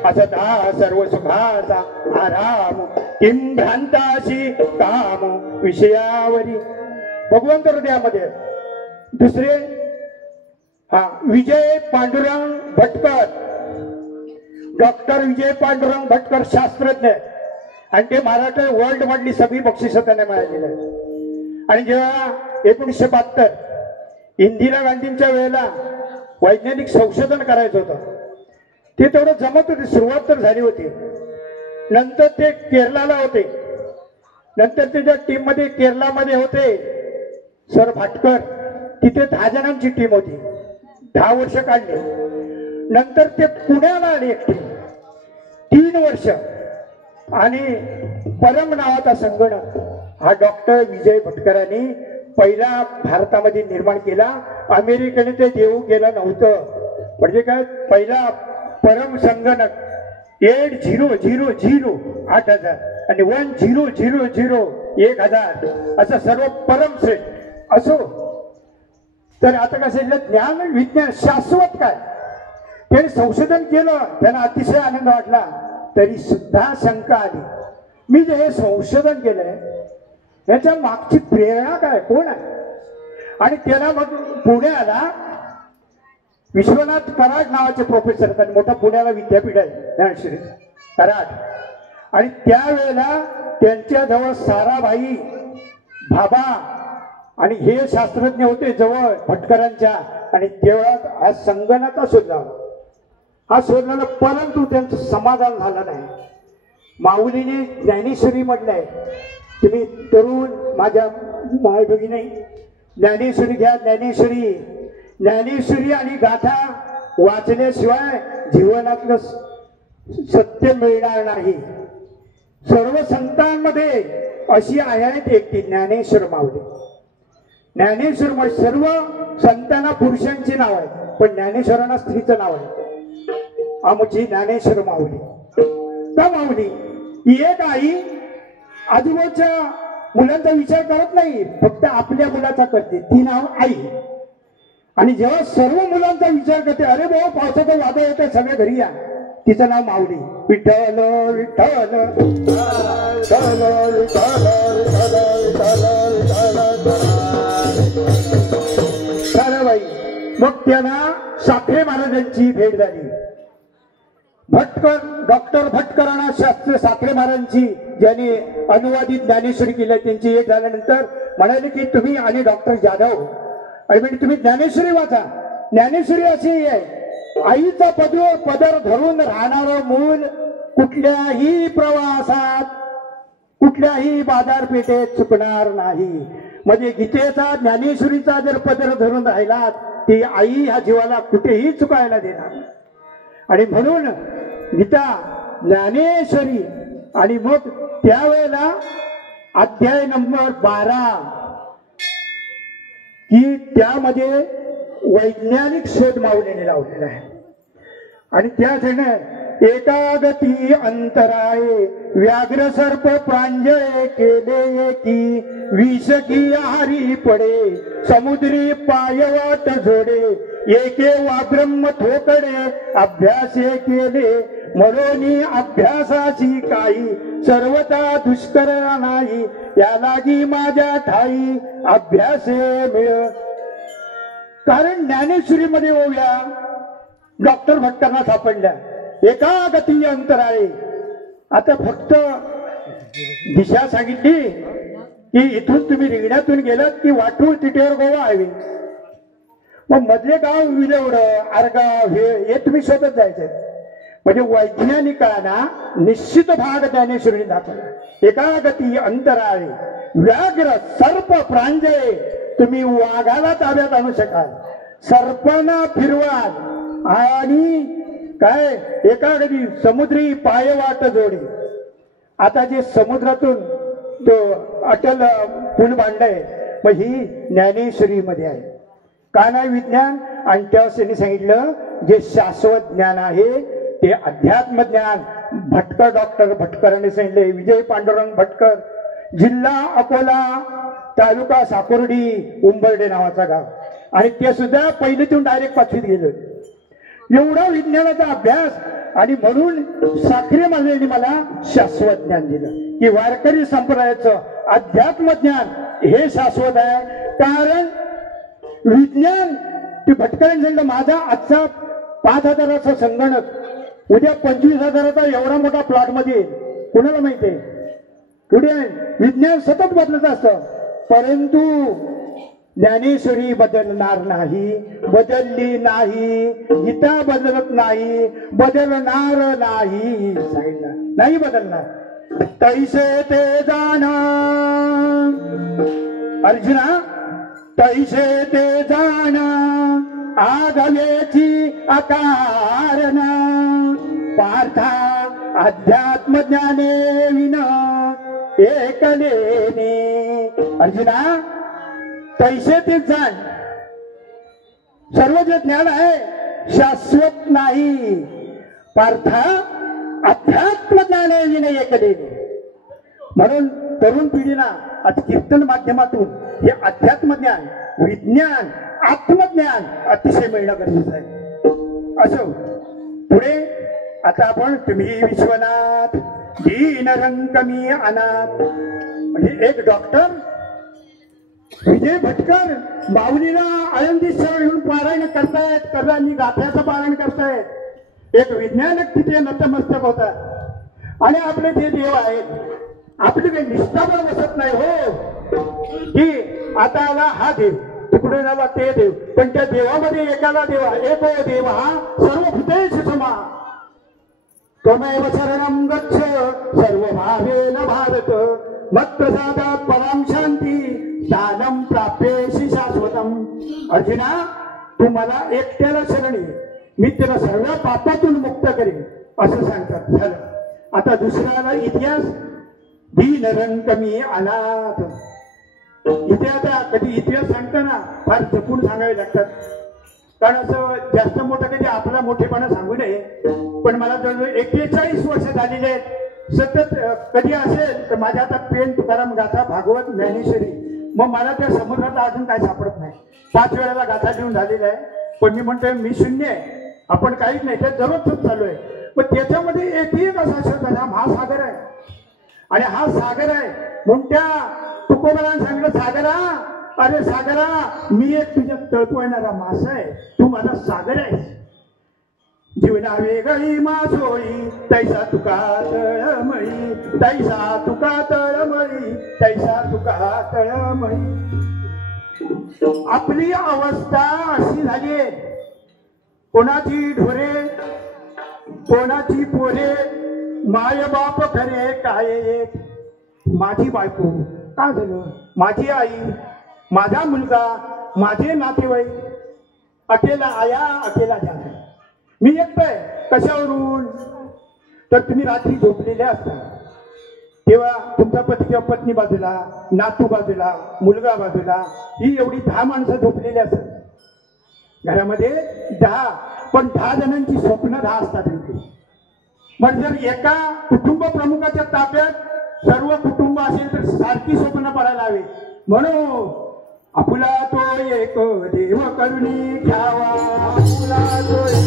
असता सर्व सुखाचा आराम किं भ्रांताशी काम विषयावरी. भगवंत हृदयामध्ये. दुसरे विजय पांडुरंग भटकर, डॉक्टर विजय पांडुरंग भटकर शास्त्रज्ञ आणि ते महाराष्ट्र वर्ल्ड मधली सगळी बक्षिसं त्यांना मिळालेली आहेत. आणि जेव्हा 1972 इंदिरा गांधींच्या वेळेला वैज्ञानिक संशोधन करायचं होतं ते तेवढं जमत होते. सुरुवात तर झाली होती. नंतर ते केरळला होते. नंतर त्याच्या टीम मध्ये केरळमध्ये होते सर भाटकर. तिथे 10 जणांची टीम होती. 10 वर्ष काढले. नंतर ते पुण्याला आले एकटे 3 वर्ष. आणि परम नावाचा संगणक हा डॉक्टर विजय भटकरांनी पहिला भारतामध्ये निर्माण केला. अमेरिकेने ते देऊ केलं नव्हतं. म्हणजे काय, पहिला परम संगणक 8000 8000 आणि 1000 1000 असं सर्व परम सेट असो. तर आता कसं ज्ञान विज्ञान शाश्वत काय ते संशोधन केलं, त्यांना अतिशय आनंद वाटला. तरी सुद्धा शंका आली. मी जे हे संशोधन केलंय याच्या मागची प्रेरणा काय, कोण आहे? आणि त्याला मग पुण्याला विश्वनाथ कराड नावाचे प्रोफेसर आहेत, मोठा पुण्याला विद्यापीठ आहे ज्ञानेश्वरी कराड. आणि त्यावेळेला त्यांच्याजवळ साराभाई भाभा आणि हे शास्त्रज्ञ होते जवळ भटकरांच्या. आणि तेवढ्यात हा संगणक शोधला, हा शोधला, परंतु त्यांचं समाधान झालं नाही. माऊलीने ज्ञानेश्वरी म्हटलंय, तुम्ही तरुण माझ्या माय भगिनी ज्ञानेश्वरी घ्या. ज्ञानेश्वरी ज्ञानेश्वरी आणि गाथा वाचल्याशिवाय जीवनातलं सत्य मिळणार नाही. सर्व संतांमध्ये अशी आहेत एकटी ज्ञानेश्वर माऊली. ज्ञानेश्वर माऊली सर्व संतांना पुरुषांची नाव आहे, पण ज्ञानेश्वरांना स्त्रीचं नाव आहे. आमची ज्ञानेश्वर माऊली. का माऊली? एक आई आजूबाजूच्या मुलांचा विचार करत नाही, फक्त आपल्या मुलाचा करते, ती नाव आई. आणि जेव्हा सर्व मुलांचा विचार करते, अरे बाबा पावसाचं वादळ येतं सगळ्या घरी या, तिचं नाव माऊली. विठ्ठल विठ्ठल साराबाई. मग त्यांना साखरे महाराजांची भेट झाली. भटकर डॉक्टर भटकरांना शास्त्र साखरे महाराजांची ज्यांनी अनुवादित ज्ञानेश्वरी केली त्यांची एक झाल्यानंतर म्हणाले की तुम्ही आणि डॉक्टर जाधव आणि म्हणजे तुम्ही ज्ञानेश्वरी वाचा. ज्ञानेश्वरी अशी आहे, आईचा पदर धरून राहणारं मूल कुठल्याही प्रवासात कुठल्याही बाजारपेठेत चुकणार नाही. म्हणजे गीतेचा ज्ञानेश्वरीचा जर पदर धरून राहिला ती आई ह्या जीवाला कुठेही चुकायला देणार. आणि म्हणून गीता ज्ञानेश्वरी. आणि मग त्यावेळेला अध्याय नंबर 12 की त्यामध्ये वैज्ञानिक शोध माऊलीने लावलेला आहे. आणि त्याच्याने एकागती अंतराये व्याघ्र सर्प प्रांजळे केले की विष की आहारी पडे समुद्री पायवाट जोडे एके वा ब्रह्म थोकडे अभ्यासे केले म्हणून अभ्यासाची काही सर्वता दुष्कर नाही या लागी माझ्या ठाई अभ्यासे मिळ. कारण ज्ञानेश्वरी मध्ये ओव्या डॉक्टर भटकरांना सापडल्या. एकागती अंतराळे. आता फक्त दिशा सांगितली की इथून तुम्ही रिंगणातून गेलात की वाटूळ तिटेवर गोवा आहे. मग मधले गाव विलवडं आरगाव हे तुम्ही शोधत जायचे. म्हणजे वैज्ञानिकांना निश्चित भाग ज्ञानेश्वरी दाखवला. एकागती अंतराळे व्याघ्र सर्प प्रांजळे. तुम्ही वाघाला ताब्यात आणू शकाल, सर्पांना फिरवाल आणि काय एकागती समुद्री पायवाट जोडी. आता जे समुद्रातून तो अटल पूल बांधलाय मग ही ज्ञानेश्वरी मध्ये आहे. का नाही विज्ञान? आणि त्यावेळेस त्यांनी सांगितलं जे शाश्वत ज्ञान आहे ते अध्यात्म ज्ञान. भटकर डॉक्टर भटकरांनी सांगितले. विजय पांडुरंग भटकर, जिल्हा अकोला, तालुका साकोर्डी, उंबर्डे नावाचा गाव. आणि ते सुद्धा पहिलीतून डायरेक्ट 5वीत गेले. एवढा विज्ञानाचा अभ्यास. आणि म्हणून साखरे महाराजांनी मला शाश्वत ज्ञान दिलं की वारकरी संप्रदायाचं अध्यात्म ज्ञान हे शाश्वत आहे. कारण विज्ञान ते भटकरांनी सांगितलं माझा आजचा 5,000चा संगणक उद्या 25,000चा एवढा मोठा प्लॉट मध्ये येईल. कोणाला माहिती आहे? पुढे विज्ञान सतत बदलत असतं. परंतु ज्ञानेश्वरी बदलणार नाही, बदलली नाही. गीता बदलत नाही, बदलणार नाही. सांगितलं नाही बदलणार. तैसे ते जाण अर्जुना, तैसे ते जाण आगव्याची अकारण पार्था अध्यात्म ज्ञाने विना एकलेने. अर्जुना तैसे ते जाण. सर्व जे ज्ञान आहे शाश्वत नाही. पार्था अध्यात्म ज्ञाने विना एकलेने. म्हणून तरुण पिढीला आज कीर्तन माध्यमातून हे अध्यात्म ज्ञान, विज्ञान, आत्मज्ञान अतिशय मिळणं गरजेचं आहे. असो पुढे आता आपण तुम्ही विश्वनाथ दीन रंग मी अनाथ म्हणजे एक डॉक्टर विजय भटकर माऊलीला आळंदी सरळ येऊन पारायण करतायत, कर्णांनी गाथ्याचं पारायण करतायत. एक वैज्ञानिक तिथे नतमस्तक होतात आणि आपले जे देव आहेत आपली काही निष्ठावर बसत नाही हो की आता आला हा देव तिकडून आला ते देव, पण त्या देवामध्ये एकाला देवा एको देव हा सर्वभूतेषु समा त्वमेव शरणं गच्छ सर्वभावेन भारत मत्प्रसादात् परां शांती स्थानं प्राप्येषि शाश्वतम्. अर्जुना तू मला एकट्याला शरण ये, मी तुला सर्व पापातून मुक्त करेन असं सांगतात. झालं. आता दुसऱ्याला इतिहास दीनरंग मी अनाथ. इथे आता कधी इतिहास सांगताना फार जपून सांगावे लागतात, कारण असं जास्त मोठं कधी आपला मोठेपणा सांगू नये. पण मला जवळजवळ 41 वर्ष झालेले आहेत. सतत कधी असेल तर माझ्या आता पेन तुकाराम गाथा भागवत ज्ञानेश्वरी, मग मला त्या समुद्रात अजून काय सापडत नाही. 5 वेळेला गाथा लिहून झालेला आहे, पण मी म्हणतोय मी शून्य आहे, आपण काहीच नाही, ते दररोजच चालू आहे. पण त्याच्यामध्ये एक असा शब्द हा महासागर आहे आणि हा सागर आहे म्हणून त्या तुकोबाराने सांगितलं सागरा, अरे सागरा मी एक तुझ्या तळपवणारा मासा आहे, तू माझा सागर आहेस. जीवना वेगळी मासोळी तैसा तुका तळमळी, तैसा तुका तळमळी, तैसा तुका तळमळी. आपली अवस्था अशी झाली आहे, कोणाची ढोरे कोणाची पोरे, माय बाप खरे काय एक. माझी बायको काय झालं, माझी आई, माझा मुलगा, माझे नातेवाईक, अकेला आया अकेला जाणार. मी एकटाय कशावरून, तर तुम्ही रात्री झोपलेल्या असता तेव्हा तुमचा पती किंवा पत्नी बाजूला, नातू बाजूला, मुलगा बाजूला, ही एवढी 10 माणसं झोपलेली असतात घरामध्ये. 10, पण 10 जणांची स्वप्न 10 असतात. मग जर एका कुटुंब प्रमुखाच्या ताब्यात सर्व कुटुंब असेल तर सारखी स्वप्न पडायला हवे. म्हणून आपुला तो एक देव करुणी घ्यावा, आपुला तो एक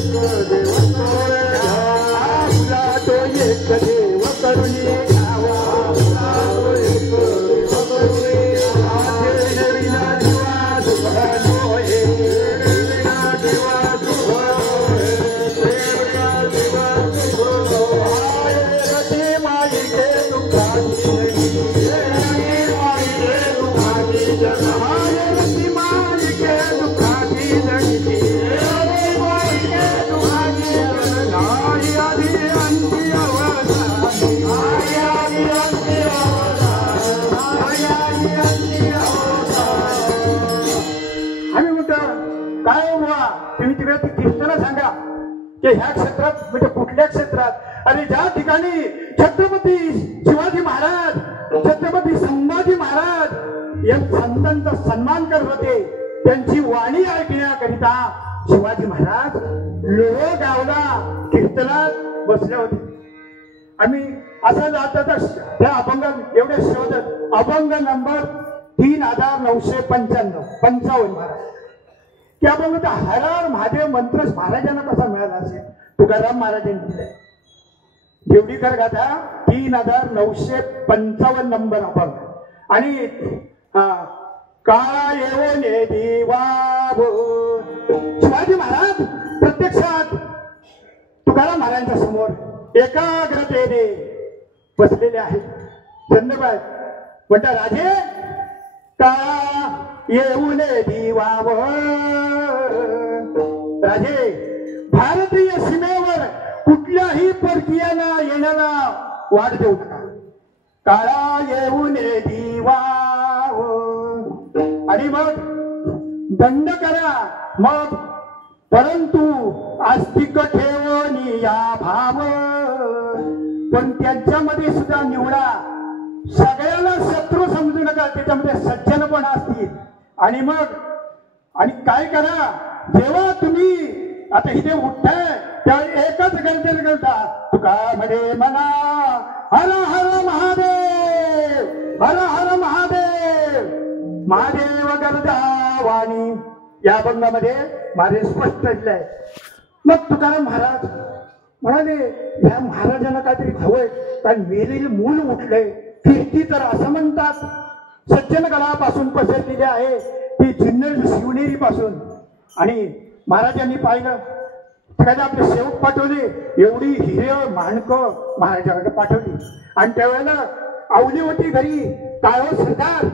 देव करुणी घ्यावा, आपुला तो एक देव करुणी घ्यावा, आपुला तो एक देव करुणी घ्यावा. देविना दिवा सुभा हे, देविना दिवा सुभा हे, देविना दिवा सुभा हे. रती माईके दुःखाची नाही, माईके दुःखाची जगा की ह्या क्षेत्रात म्हणजे कुठल्या क्षेत्रात, आणि ज्या ठिकाणी छत्रपती शिवाजी महाराज, छत्रपती संभाजी महाराज या संतांचा सन्मान करत होते, त्यांची वाणी ऐकण्याकरिता शिवाजी महाराज लोहगावला कीर्तनात बसले होते. आम्ही असं जाता तर त्या अभंग एवढे शोधत अभंग नंबर 3955 महाराज की आपण म्हणतो हर हर महादेव मंत्र महाराजांना कसा मिळाला असेल, तुकाराम महाराजांनी दिलाय. देवडीकर गाथा 3955 नंबर अभंग. आणि काळा येवले दिवाव. शिवाजी महाराज प्रत्यक्षात तुकाराम महाराजांच्या समोर एकाग्रतेने बसलेले आहेत. चंद्रबाई म्हणता राजे काळा येऊले दिवाव. राजे भारतीय सीमेवर कुठल्याही परकीयाला येण्याला वाट देऊ नका. काळा येऊले दिवाव. आणि मग दंड करा मग, परंतु आस्तिक ठेवणी या भाव. पण त्यांच्यामध्ये सुद्धा निवडा, सगळ्याला शत्रू समजू नका, त्याच्यामध्ये सज्जन पण असतील. आणि मग आणि काय करा, जेव्हा तुम्ही आता इथे उठताय त्यावेळी एकच गरजेला करता तुका म्हणे म्हणा हर हर महादेव, हर हर महादेव, महादेव गरजा वाणी. या अभंगामध्ये माझे स्पष्ट आहे. मग तुकाराम महाराज म्हणाले ह्या महाराजांना काहीतरी हवंय, कारण मेलेले मूल उठलंय, कीर्ती तर असं म्हणतात सज्जनगडापासून पसरलेली आहे ती जुन्नर शिवनेरी पासून. आणि महाराजांनी पाहिलं त्याला आपले सेवक पाठवले, एवढी हिरे माणकं महाराजांकडे पाठवली. आणि त्यावेळेला आवली होती घरी, काय हो सरदार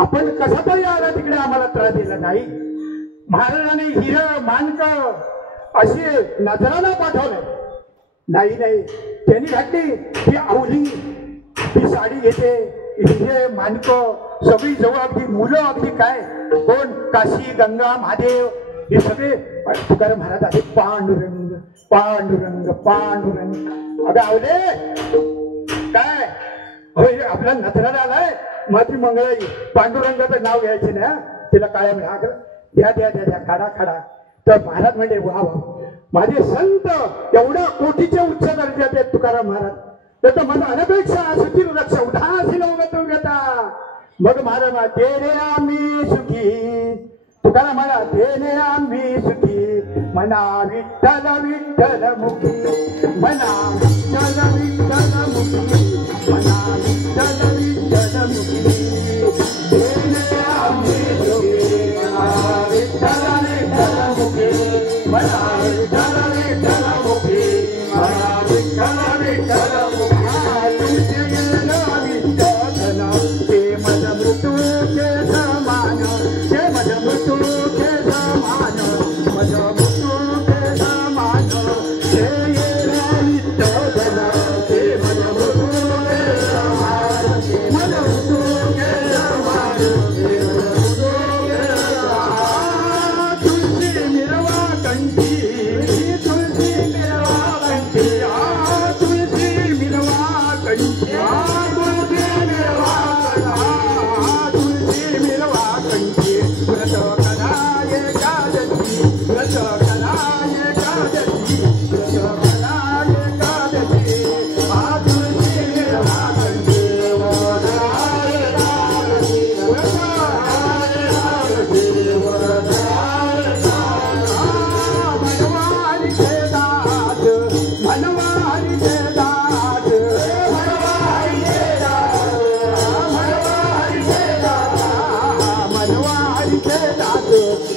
आपण कसा तरी आला तिकडे आम्हाला त्रास दिला नाही. महाराजांनी हिरे माणकं असे नजराला पाठवले. नाही नाही त्यांनी घातली ही आवली, ही साडी घेते, हिरे माणकं सगळी जवळ अगदी मुलं अगदी काय कोण काशी गंगा महादेव हे सगळे तुकाराम महाराज आहे. पांडुरंग पांडुरंग पांडुरंग. अगं आवले काय होय आपल्या नजराला आलाय माझी मंगळाई, पांडुरंगाचं नाव घ्यायचे ना तिला कायम राग द्या द्या द्या द्या खाडा खाडा. तर महाराज म्हणजे वा वा माझे संत एवढ्या कोटीच्या उच्च दर्जात आहेत तुकाराम महाराज. तर माझा अनपेक्षा सुखी रक्षा उदासी लोक घेता. मग महाराज तेरे आम्ही सुखी, तुकाराम मला तेने आम्ही सुखी, मना विठ्ठल विठ्ठल मुखी, मना विठ्ठल विठ्ठल मुखी, मना विठ्ठल विठ्ठल मुखी. तेने आम्ही सुखी, मना विठ्ठल विठ्ठल मुखी, मना विठ्ठल विठ्ठल मुखी, मना विठ्ठल विठ्ठल मुखी. तुझे विठ्ठल ते मज मृत्यूचे समान, ते मज मृत्यूचे समान, मज मृत्यूचे समान. ते विठ्ठल ते मज मृत्यूचे समान, मज मृत्यूचे समान, ते मृत्यूचे समान. तुळशी मिरवा कंठी, तुळशी मिरवा कंठी, तुळशी मिरवा कंठी, तुळशी मिरवा तुळशी मिरवा कंठी. व्रत कराये कादशी, व्रत कराये कादशी, व्रत कराये कादशी. तुळशी मिरवा कंठी, व्रत कराये कादशी, व्रत कराये कादशी, व्रत कराये कादशी. मनवारीचे दात, मनवारीचे दात, मनवारीचे दात, मनवारीचे दात, मनवारीचे दात.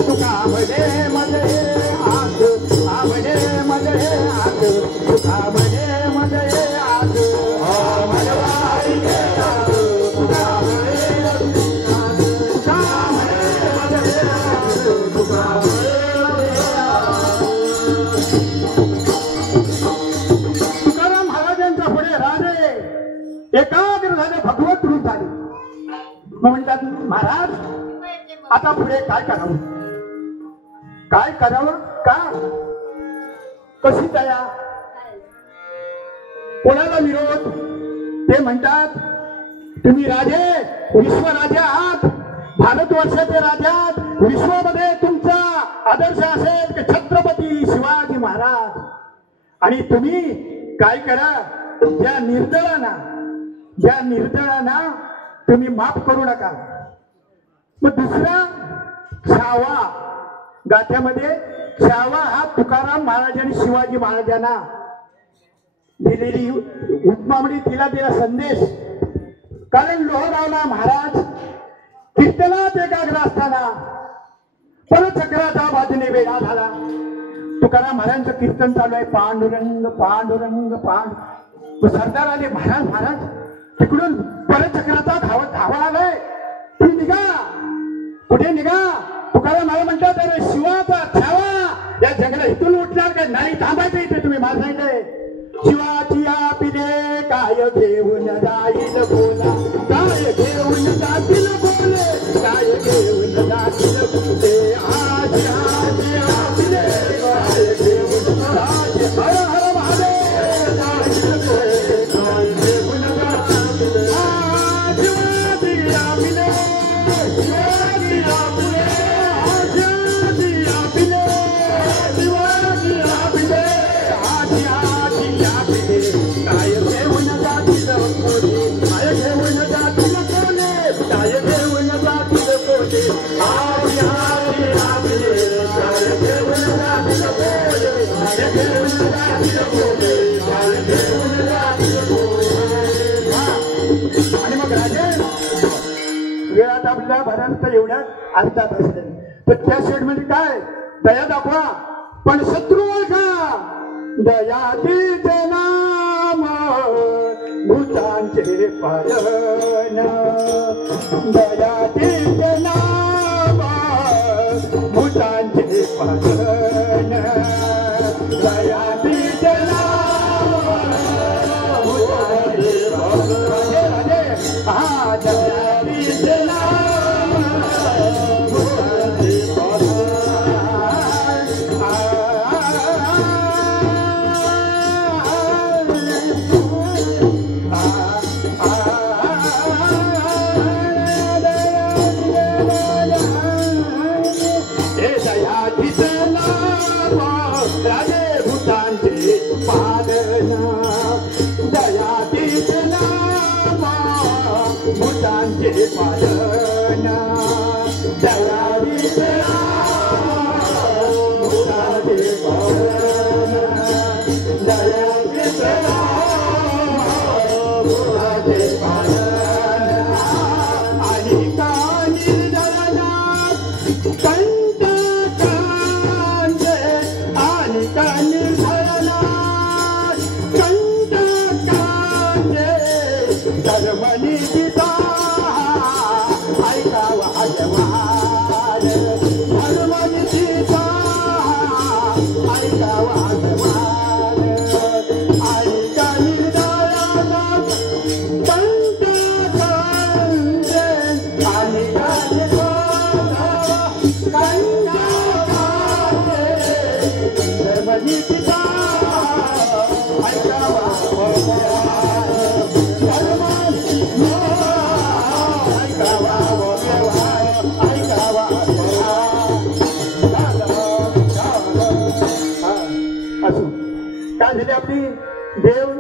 तुका म्हणे मध्ये हात, म्हणे मध्ये हात, तुका म्हणे मध्ये हात. मनवारीचे दात, तुका म्हणे हात, तुका म्हणे मध्ये हात, तुका म्हणे हात. तुकाराम महाराजांच्या पुढे राजे एकाग्र झाले, भगवत रूप झाले. मग म्हणतात महाराज आता पुढे काय करावं, काय करावं, का कशी तया, कोणाला विरोध. ते म्हणतात तुम्ही राजे विश्वराजे आहात, भारतवर्षाचे राजे आहात, विश्वामध्ये तुमचा आदर्श असेल की छत्रपती शिवाजी महाराज. आणि तुम्ही काय करा, ज्या निर्दळांना तुम्ही माफ करू नका. मग दुसरा छावा, गाथ्यामध्ये छावा हा तुकाराम महाराजांनी शिवाजी महाराजांना दिलेली उपमामणी, तिला दिला संदेश. कारण लोहगावला महाराज कीर्तनात एकाग्र असताना परचक्राच्या बाजूने वेढा झाला. तुकाराम महाराजांचं कीर्तन चालू आहे, पांडुरंग पांडुरंग पांड. सरदार आले, महाराज महाराज तिकडून परचक्राचा धावा आलाय, तुम्ही निघा. कुठे निघा. तुकाराम महाराज म्हणतात अरे शिवाचा छावा या जंगला इथून उठणार काय नाही, थांबायचं इथे. तुम्ही मला सांगितलंय शिवाची पिले काय घेऊन जाईल बोला, काय घेऊन जातील बोले, काय घेऊन जातील बोले. आजी आजी पिले काय घेऊन जातील, हर हर महादेव जाईल बोले, काय घेऊन जातील. शिवाजी पिले, शिवाजी पिले, आजी पिले, शिवाजी पिले, आजी काय घेऊन जातील बोले, काय घेऊन जातील बोले, काय घेऊन जातील बोले. आजी आजी काय घेऊन जातील बोले, काय घेऊन जातील बोले, काय घेऊन जातील बोले. एवढ्यात अर्थात असेल. तर त्या शेडमध्ये काय दया दाखवा पण शत्रू ओळखा. दयातीचे नाम भूतांचे पालन. दयातीचे नाम भूतांचे पालन. दयातीचे नाम भूतांचे पालन. हा दयातीचे नाम भूतांचे पालन.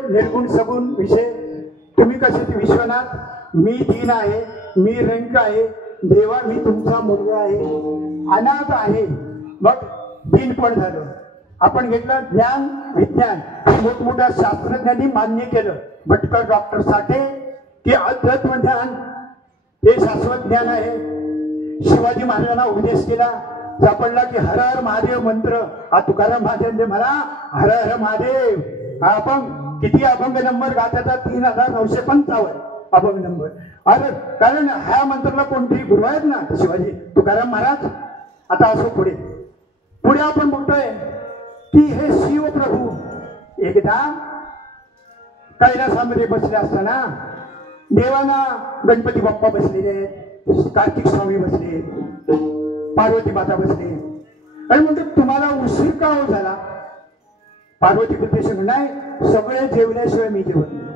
निर्गुण सगुण विषय. तुम्ही कसे विश्वनाथ मी दीन आहे, मी रंक आहे, देवा मी तुमचा मुलगा आहे, अनाथ आहे. मग दीन पण झालं. आपण घेतलं ज्ञान विज्ञान. मोठमोठ्या शास्त्रज्ञांनी मान्य केलं. भटकर डॉक्टर साठे की अध्यात्म ज्ञान हे शाश्वत ज्ञान आहे. शिवाजी महाराजांना उपदेश केला सापडला की हर हर महादेव मंत्र. हा तुकाराम महाराजांचे म्हणा हर हर महादेव. हा आपण किती अभंग नंबर गात्याचा 3955 अभंग नंबर. अरे कारण ह्या मंत्राला कोणतरी गुरु आहेत ना शिवाजी तुकाराम महाराज. आता असो पुढे पुढे आपण बघतोय की हे शिव प्रभू एकदा कैलासामध्ये बसले असताना देवाना गणपती बाप्पा बसलेले, कार्तिक स्वामी बसले, पार्वती माता बसले. आणि म्हणते तुम्हाला उशीर का हो झाला. पार्वती प्रत्यक्ष नाही सगळे जेवल्याशिवाय मी जेवत नाही.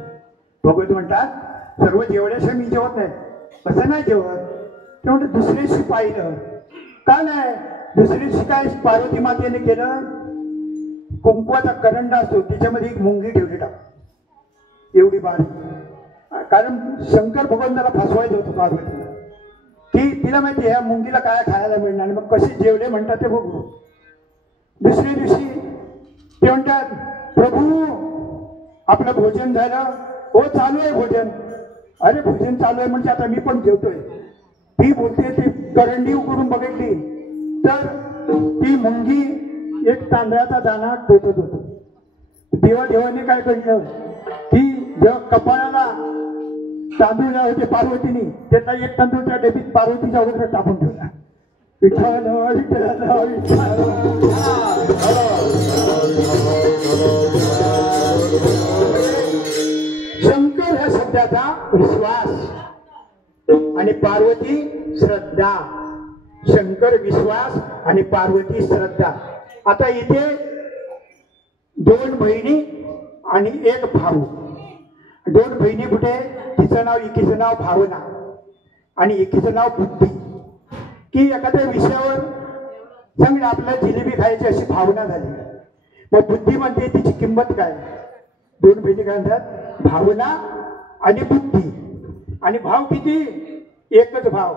भगवत म्हणतात सर्व जेवल्याशिवाय मी जेवत नाही. कसं नाही जेवत. ते म्हणते दुसऱ्या दिवशी पाहिलं का नाही. दुसऱ्या दिवशी काय पार्वती मातेने केलं कुंकवाचा करंडा असतो त्याच्यामध्ये एक मुंगी ठेवली टाक एवढी बारीक. कारण शंकर भगवंताला फसवायचं होतं पार्वतीला की तिला माहिती ह्या मुंगीला काय खायला मिळणार. मग कसे जेवले म्हणतात ते बघू. दुसऱ्या दिवशी ते म्हणतात प्रभू आपलं भोजन झालं. हो चालू आहे भोजन. अरे भोजन चालू आहे म्हणजे आता मी पण जेवतोय. ती बोलते ती करंडी उघडून बघितली तर ती मुंगी एक तांदळाचा दाणा टोचत होत. देवाने काय कळलं की जेव्हा कपाळाला तांदूळ होते पार्वतीने त्याचा एक तांदूळ त्या डबीत पार्वतीच्या अगोदर टाकून ठेवला. विठ्ठल विठ्ठल विठ्ठल. शंकर ह्या शब्दाचा विश्वास आणि पार्वती श्रद्धा. शंकर विश्वास आणि पार्वती श्रद्धा. आता इथे दोन बहिणी आणि एक भाऊ. दोन बहिणी कुठे. तिचं नाव एकीचं नाव भावना आणि एकीचं नाव बुद्धी. की एखाद्या विषयावर चांगली आपल्याला जिलेबी खायची अशी भावना झाली. मग बुद्धी म्हणते तिची किंमत काय. दोन बहिणी काय म्हणतात भावना आणि बुद्धी. आणि भाव किती एकच भाव.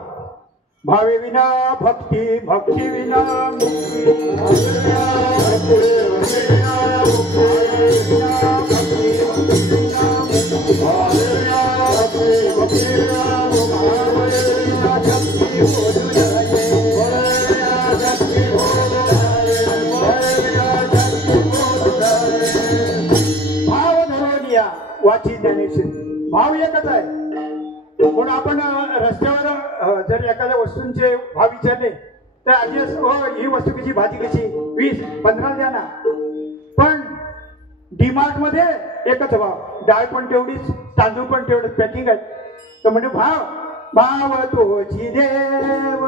भावे विना भक्ती, भक्ती विना मुक्ती. वाची ज्ञानेश्वरी भाव एकच आहे. म्हणून आपण रस्त्यावर जर एखाद्या वस्तूंचे भाव विचारले तर आधी ही वस्तू कशी, भाजी कशी, 20-15 द्या ना. पण डीमार्ट मध्ये एकच भाव, डाळ पण तेवढीच, तांदूळ पण तेवढंच, पॅकिंग आहे. तर म्हणजे भाव तोची देव,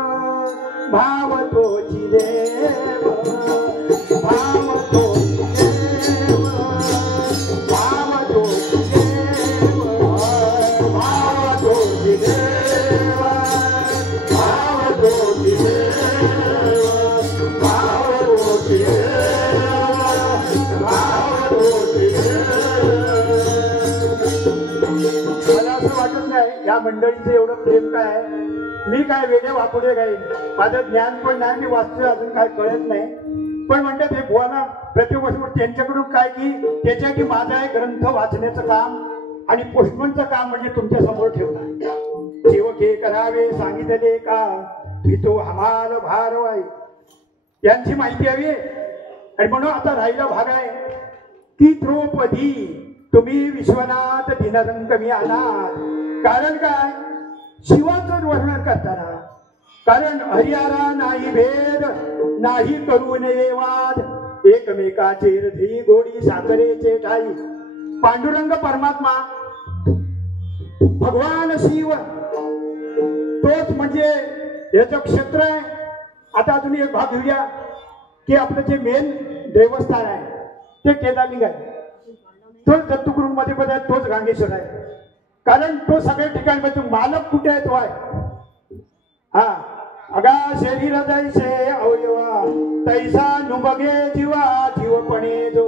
भाव तोची देव, भाव तोची देव, भाव तोची देव, भाव तोची देव, भाव तोची देव, भाव तोची देव, भाव तोची देव. मला असं वाटत नाही या मंडळीचं एवढं प्रेम काय आहे. मी काय वेडे वापुडे काही, माझं ज्ञान पण नाही, मी वाचतोय अजून काय कळत नाही. पण म्हणतात हे बुवाना प्रत्येक गोष्ट त्यांच्याकडून काय की त्याच्यासाठी माझं आहे ग्रंथ वाचण्याचं काम आणि पोस्टमनचं काम म्हणजे तुमच्या समोर ठेवणार. सेवके करावे सांगितले का तो हमाल भारवाई यांची माहिती हवी. आणि म्हणून आता राहिला भाग आहे की द्रौपदी तुम्ही विश्वनाथ दिनरंग मी अनाथ. कारण काय, शिवाचं वर्णन करताना, कारण हरिहरा नाही भेद नाही करू नये वाद, एकमेकाचे हृदयी गोडी साखरेचे ठाई. पांडुरंग परमात्मा भगवान शिव तोच म्हणजे याचं क्षेत्र आहे. आता अजून एक भाग घेऊया की आपलं जे मेन देवस्थान आहे ते केदारलिंग आहे. तोच दत्तगुरूंमध्ये पण आहे, तोच गांगेश्वर आहे. कारण तो सगळ्या ठिकाणी म्हणजे मालक कुठे आहे तो आहे. हा अगा शरीर जैसे अवयवा तैसा नुबगे जीवा जीवपणे जो.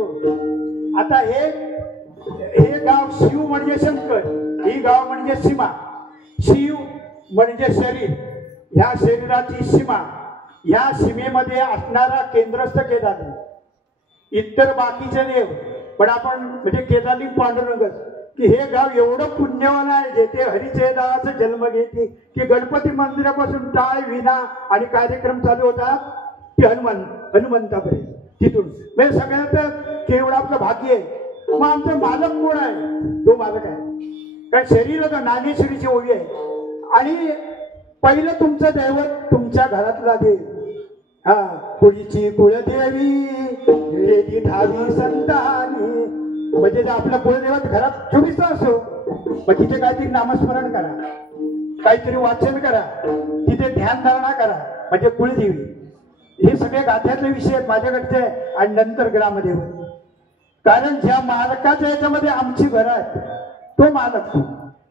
आता हे गाव शिव म्हणजे शंकर, ही गाव म्हणजे सीमा. शिव म्हणजे शरीर, ह्या शरीराची सीमा, ह्या सीमेमध्ये असणारा केंद्रस्थ केदारलिंग. इतर बाकीचे देव पण आपण म्हणजे केदारलिंग पांडुरंगच की हे गाव एवढं पुण्यवान आहे जेथे हरीचे दास जन्म घेते की गणपती मंदिरापासून टाळ विना आणि कार्यक्रम चालू होतात की हनुमंतापर्यंत. तिथून म्हणजे सगळ्यात केवढं आपलं भाग्य आहे. मग आमचा मालक कोण आहे, तो मालक आहे. कारण शरीर होतं ज्ञानेश्वरीची ओवी आहे. आणि पहिलं तुमचं दैवत तुमच्या घरातला देव. हा कुळीची कुळदेवी ठावी संतानी म्हणजे आपल्या कुळदेवात घरात 24 तास असो, मग तिथे काहीतरी नामस्मरण करा, काहीतरी वाचन करा, तिथे ध्यानधारणा करा म्हणजे कुळदेवी. हे सगळे गाथ्यातले विषय आहेत माझ्याकडचे. आणि नंतर ग्रामदेव, कारण ज्या मालकाच्या याच्यामध्ये आमची घर आहे तो मालक.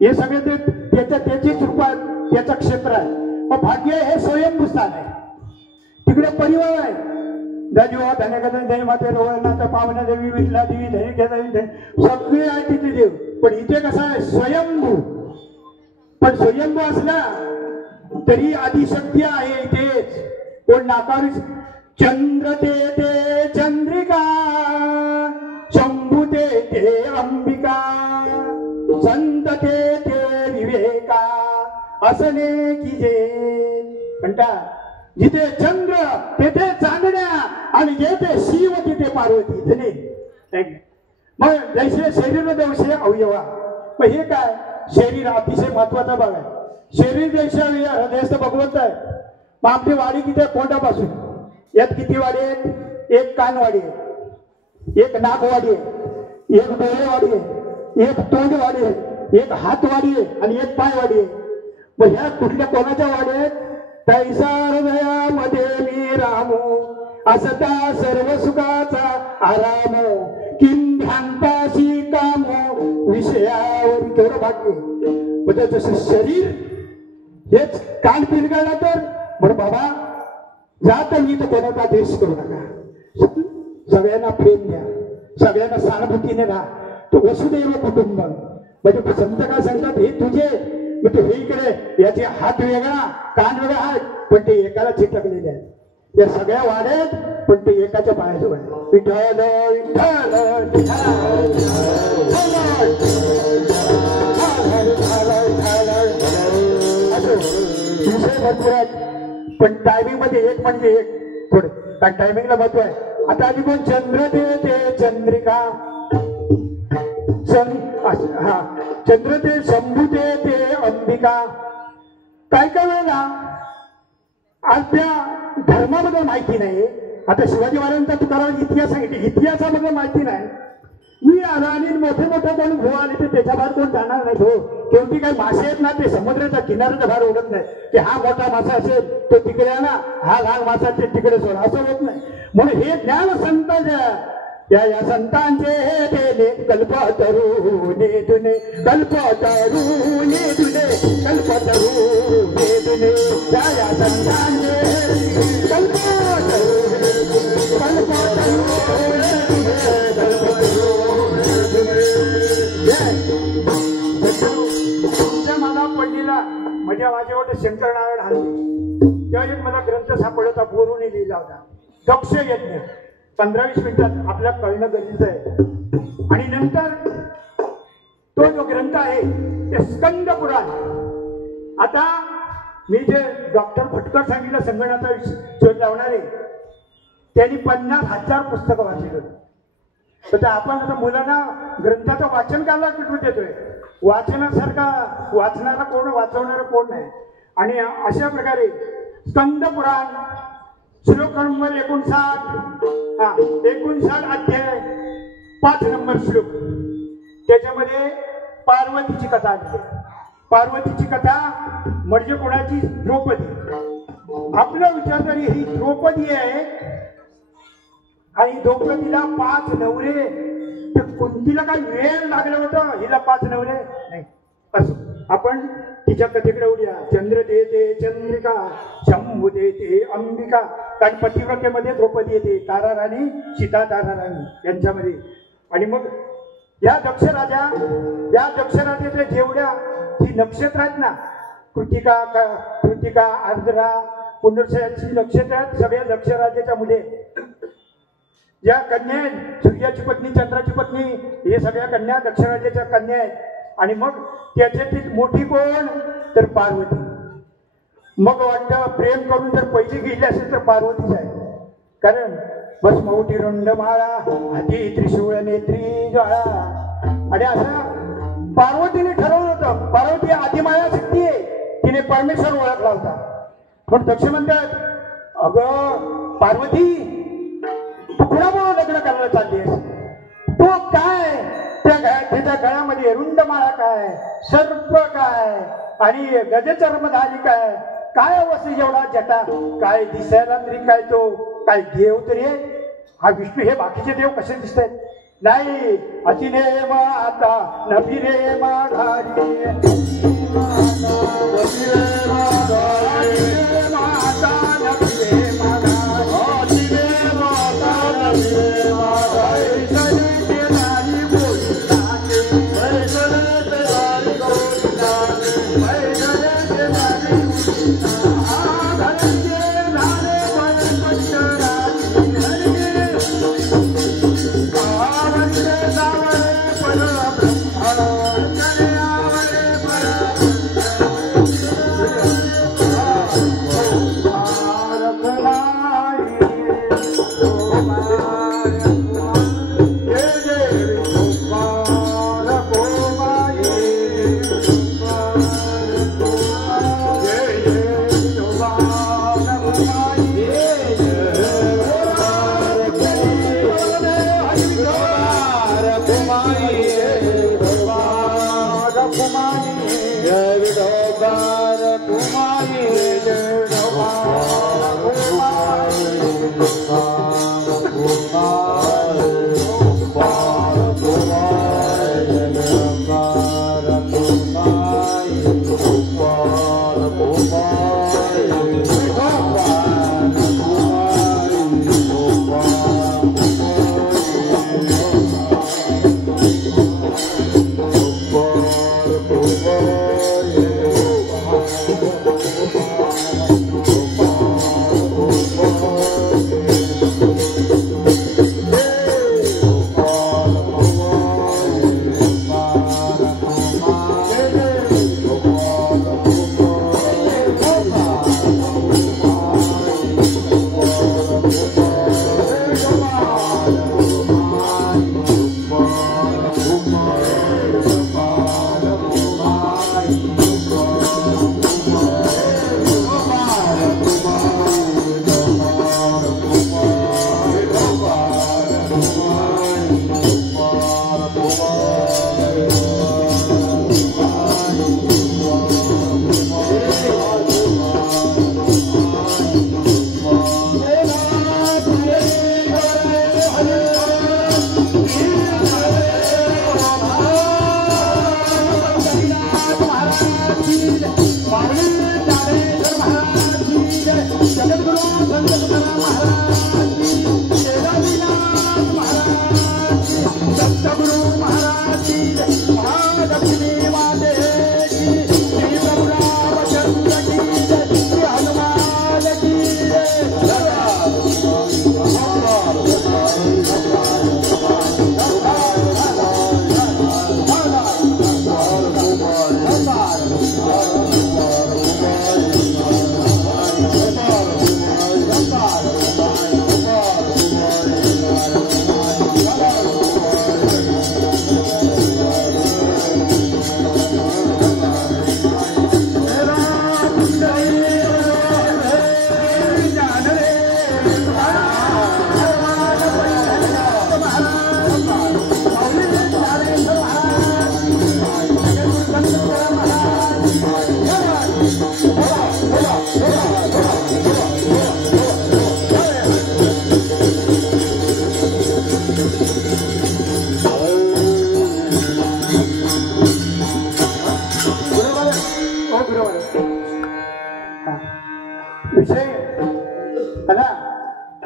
हे सगळे ते त्याचीच रूपा, त्याचं क्षेत्र आहे. मग भाग्य हे स्वयंभूस्थान आहे. तिकडे परिवार आहे, धनिवा धन्यकथन धनी माते रोवनाथ पावना देवी विठला देवी धनी धनी सगळे आहे तिथे देव. पण इथे कसं आहे स्वयंभू. पण स्वयंभू असला तरी आदिशक्ती आहे इथेच. कोण नाकारू. चंद्र ते चंद्रिका शंभू ते अंबिका संत ते विवेका असणे की जे म्हणता. जिथे चंद्र तेथे चांदण्या आणि जेथे शिव तिथे पार्वती. मग जैसे शरीर देवशे अवयवा. मग हे काय, शरीर अतिशय महत्वाचा भाग आहे. शरीर जैसे हृदयस्थ भगवंत आहे. मग आपली वाडी किती आहे, कोंडापासून यात किती वाडी आहेत, एक कानवाडी आहे, एक नाकवाडी आहे, एक डोळेवाडी आहे, एक तोंडवाडी आहे, एक हातवाडी आहे आणि एक पायवाडी आहे. मग ह्या कुठल्या कोणाच्या वाडी आहेत. तैसा हृदयामध्ये मी रामो असता सर्व सुखाचा आरामो किम ध्यानपाशी कामो विषयावर. तेवढं भाग्य म्हणजे जसं शरीर हेच कान पिरगाळला तर बरं बाबा जात मी तर कोणाचा देश करू नका. सगळ्यांना प्रेम द्या, सगळ्यांना सहानुभूतीने राहा. तो वसुदैव कुटुंब म्हणजे संत काय सांगतात, हे तुझे म्हणजे हे इकडे याचे हात वेगळा कान वेगळा आहेत पण ते एकाला चिटकलेले आहेत. या सगळ्या वाड्यात पण ते एकाच्या पायाजवळ आहे. विठ्ठल विषय भरपूर आहेत पण टायमिंग मध्ये एक म्हणजे एक थोडे कारण टायमिंगला महत्व आहे. आता आधी कोण चंद्र ते चंद्रिका चंद्र ते शंभू ते अंबिका. काय काय वेळेला आपल्या धर्माबद्दल माहिती नाही. आता शिवाजी महाराजांचा तुकाराम इतिहास सांगितले, इतिहासाबद्दल माहिती नाही. मी आला आणि मोठे मोठे कोण भू आले ते त्याच्या बाहेर कोण जाणार नाही. हो शेवटी काही मासे आहेत ना ते समुद्राच्या किनाऱ्याच्या बाहेर उडत नाही. की हा मोठा मासा असेल तो तिकडे ना, हा लहान मासा ते तिकडे सोड, असं होत नाही. म्हणून हे ज्ञान संतांच्या या संतांचे हे कल्पतरुने दुने कल्पतरुने दुने कल्पतरुने दुने या संतांचे कल्पतरुने मला पहिलीला माझ्या वाटे शंकर नारायण हल्ली तेव्हा एक मला ग्रंथ सापडला होता, बोरूने लिहिला होता, दक्ष यज्ञ. 15-20 मिनिटात आपल्या कळणं गरजेचं आहे. आणि नंतर तो जो ग्रंथ आहे ते स्कंद पुराण. आता मी जे डॉक्टर भटकर सांगितलं संगणकाचा शोध लावणारे, त्यांनी 50,000 पुस्तकं वाचली. तर आपण आता मुलांना ग्रंथाचं वाचन करायला कुठून देतोय? वाचनासारखा वाचणारा कोण, वाचवणारा कोण नाही. आणि अशा प्रकारे स्कंद पुराण श्लोक नंबर 59 अध्याय 5 नंबर श्लोक. त्याच्यामध्ये पार्वतीची कथा आली. पार्वतीची कथा म्हणजे कोणाची? द्रौपदी. आपलं विचार तरी ही द्रौपदी आहे आणि द्रौपदीला 5 नवरे. तर कुंतीला काही वेळ लागलं होतं, हिला 5 नवरे नाही. असं आपण तिच्या कथेकडे उड्या. चंद्र देते चंद्रिका शंभू देते अंबिका. कारण पतिव्रतेमध्ये द्रौपदी येते, तारा राणी, सीता तारा राणी यांच्यामध्ये. आणि मग या दक्षराजाच्या जेवढ्या ही नक्षत्र आहेत ना, कृतिका आर्द्रा पुनर्वसूची नक्षत्र आहेत, सगळ्या दक्षराजाच्या मुले. या कन्या आहेत, सूर्याची पत्नी चंद्राची पत्नी, हे सगळ्या कन्या दक्षराजाच्या कन्या आहेत. आणि मग त्याच्यातील मोठी कोण? तर पार्वती. मग वाटतं प्रेम करून जर पहिली गेली असेल तर पार्वतीच आहे. कारण बस मोठी रुंड माळा हाती त्रिशूळ नेत्री ज्वाळा. आणि असं पार्वतीने ठरवलं होतं. पार्वती आदिमाया शक्ती आहे, तिने परमेश्वर ओळखला होता. पण दक्ष म्हणतात, अगं पार्वती तू कुणाबरोबर लग्न करायला चालली आहेस? तो काय त्याच्या गळ्यामध्ये रुंड माळा काय, सर्प काय, आणि गजचर्मधारी काय, काय अवस्थे एवढा जटा, काय दिसायला तरी काय तो काय देव तरी आहे? हा विष्णू, हे बाकीचे देव कसे दिसत आहेत? नाही, अतिने माता नभिरे माघारी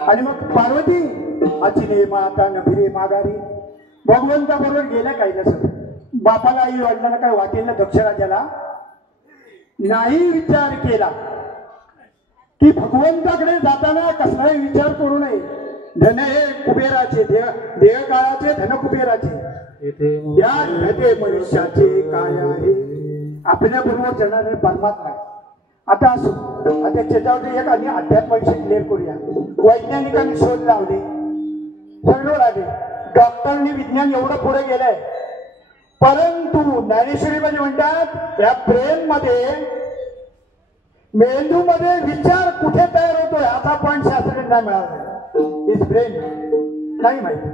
आणि मग पार्वती अचिने माता नभिरे माघारी भगवंताबरोबर गेल्या काही नसत. बापाला आई वडिलांना काय वाटेल ना दक्षराजाला नाही विचार केला की भगवंताकडे जाताना कसलाही विचार करू नये. धन हे कुबेराचे देह काळाचे धन कुबेराचे या धते मनुष्याचे काय आहे. आपल्या बरोबर जाणारे परमात्मा आता असो. आता त्याच्यावरती एक आणि अध्यात्माविषयी क्लिअर करूया. वैज्ञानिकांनी शोध लावले सगळं आले. डॉक्टरनी विज्ञान एवढं पुढे गेलंय परंतु ज्ञानेश्वरीमध्ये म्हणतात या ब्रेन मध्ये मेंदू मध्ये विचार कुठे तयार होतो याचा पण शास्त्रज्ञांना मिळाला. इज ब्रेन नाही माहिती.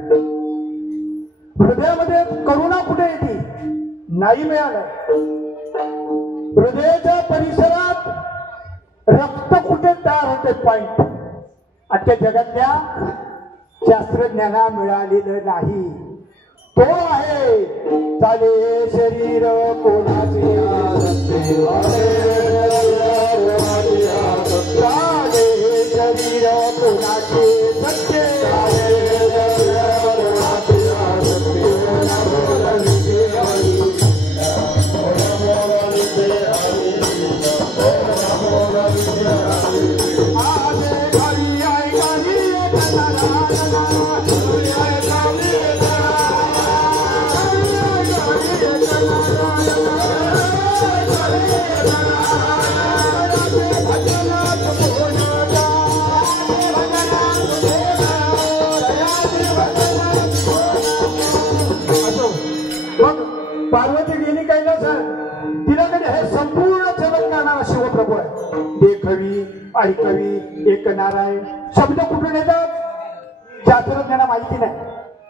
हृदयामध्ये करुणा कुठे येते नाही मिळालं. हृदयाच्या परिसरात रक्त कुठे तयार होते पॉइंट आजच्या जगातल्या शास्त्रज्ञांना मिळालेलं नाही. तो आहे चाले शरीर कोणाचे चाले शरीर कोणाचे सत्य पार्वती गेली काय ना सर तिला हे संपूर्ण जगत करणारा शिवप्रभू आहे. देखवी ऐकवी ऐकणारा आहे. शब्द कुठून येतात शास्त्रज्ञांना माहिती नाही.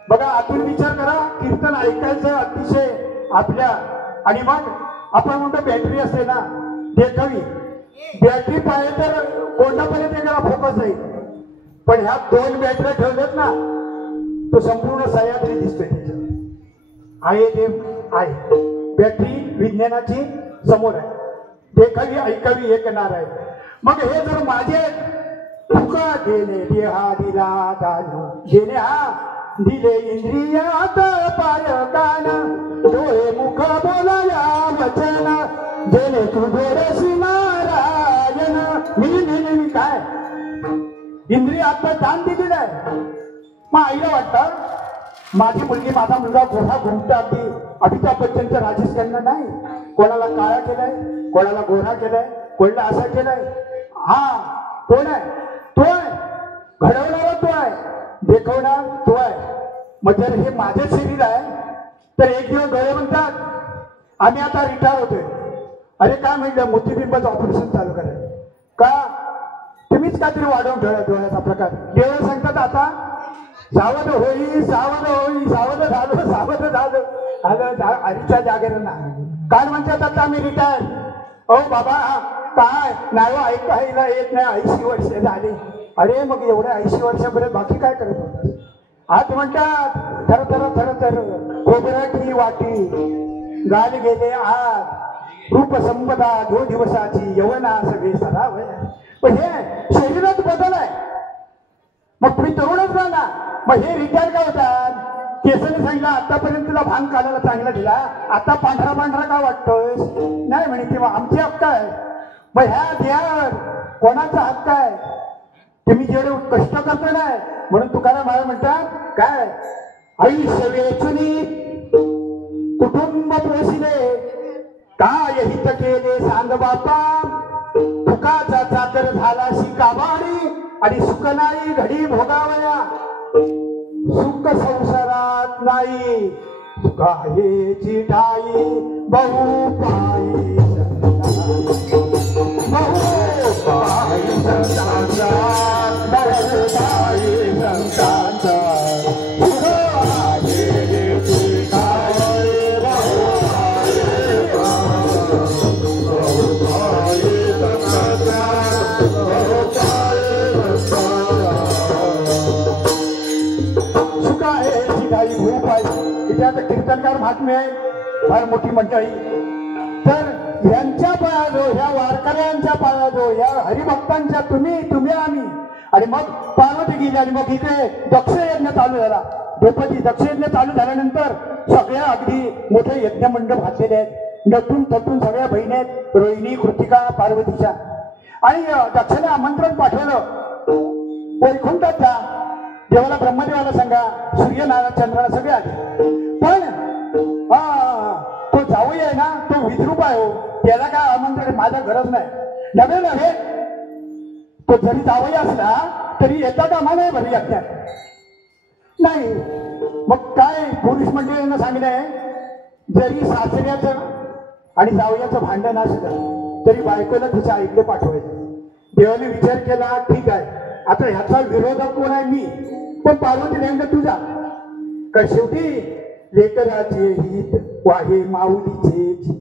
बघा आतून विचार करा. कीर्तन ऐकायचं अतिशय आपल्या आणि मग आपण म्हणतो बॅटरी असते ना देखवी बॅटरी पाहिजे तर कोणापर्यंत एकाला फोकस जाईल. पण ह्या 2 बॅटऱ्या ठेवल्यात ना तो संपूर्ण सह्याद्री दिसतोय. आहे ते आहे बॅटरी विज्ञानाची समोर आहे. देखवी ऐकावी ऐकणार आहे. मग हे जर माझे तुका गेले देहा दिला दान गेले हा दिले इंद्रियात पाय कान डोळे मुख बोलाया वचन जेणे तू गोरसी नारायण. मी काय इंद्रियात दान दिलेलं आहे. मग आईला वाटतं माझी मुलगी माझा मुलगा गोरा घुमता अगदी अमिताभ बच्चनचं राजेश खन्ना नाही. कोणाला काळा केलाय कोणाला गोरा केलाय कोणाला असा केलाय. हा कोण आहे तो आहे घडवणारा तो आहे देखवणार तो आहे. मग जर हे माझे शरीर आहे तर एक दिवस डोळे म्हणतात आम्ही आता रिटायर होतोय. अरे काय म्हणलं मोतीबिंबाचं ऑपरेशन चालू करायचं का तुम्हीच काहीतरी वाढवून ठेवला डोळ्याचा प्रकार. देव सांगतात आता सावध होई सावध होई सावध झालं सावध झालं हरीच्या जागेला काय म्हणतात आता आम्ही रिटायर. ओ बाबा काय नाही ऐकायला येत नाही 80 वर्ष झाली. अरे मग एवढ्या 80 वर्षापर्यंत बाकी काय करत होता. आज म्हणतात थर थर थर थर खोबराची वाटी गाल गेले आज रूप संपदा 2 दिवसाची यवना सगळे सराव. पण हे शरीरात बदल आहे. मग तुम्ही तरुणच राहा. मग हे रिटायर काय होतात केसाने सांगितलं आतापर्यंत तुला भांग काढायला चांगला दिला आता पांढरा पांढरा का वाटतोय नाही म्हणे किंवा आमचे हक्क आहे. मग ह्या देहावर कोणाचा हक्क आहे. तुम्ही जेवढे कष्ट करतो नाही म्हणून तुकाराम महाराज म्हणतात काय आयुष्य वेचुनी कुटुंब पोषिले काय हित केले सांग बापा. तुकाचा चाकर झाला शिकाबाडी आणि सुख नाही घडी भोगावया. सुख संसारात नाही सुख आहे चिठाई बहु पायी बहु पायी संतांचा बहु पायी संतांचा सुख आहे चिठाई बहु पायी संतांचा बहु इतिहास कीर्तनकार महात्मे आहे फार मोठी मंडळी. तर यांच्या पायाजो ह्या वारकऱ्यांच्या पायाजो ह्या हरिभक्तांच्या तुम्ही आम्ही आणि मग पार्वती गेली आणि मग इथे दक्ष यज्ञ चालू झाला. द्रौपदी दक्ष यज्ञ चालू झाल्यानंतर सगळ्या अगदी मोठे यज्ञ मंडप घातलेले आहेत. नटून तटून सगळ्या बहिणी आहेत, रोहिणी, कृतिका, पार्वतीच्या. आणि दक्षाने आमंत्रण पाठवलं वैकुंठाच्या देवाला, ब्रह्मदेवाला सांगा, सूर्यनारायण, चंद्राला सगळे आले. पण तो जावई आहे ना, तो विद्रूप आहे हो, त्याला काय आमंत्रण, माझा गरज नाही. नव्हे नव्हे, तो जरी जावई असला तरी येता कामा नाही भरी यज्ञात. नाही मग काय पुरुष मंडळींना सांगणे, जरी सासऱ्याचं आणि जावयाचं भांडण असलं तरी बायकोला तिच्या आईकडे पाठवायचं. देवाने विचार केला, ठीक आहे, आता ह्याचा विरोधक कोण आहे, मी. पण पार्वती नेमकं तुझा का, शेवटी लेकराचे हित वाहे माऊलीचे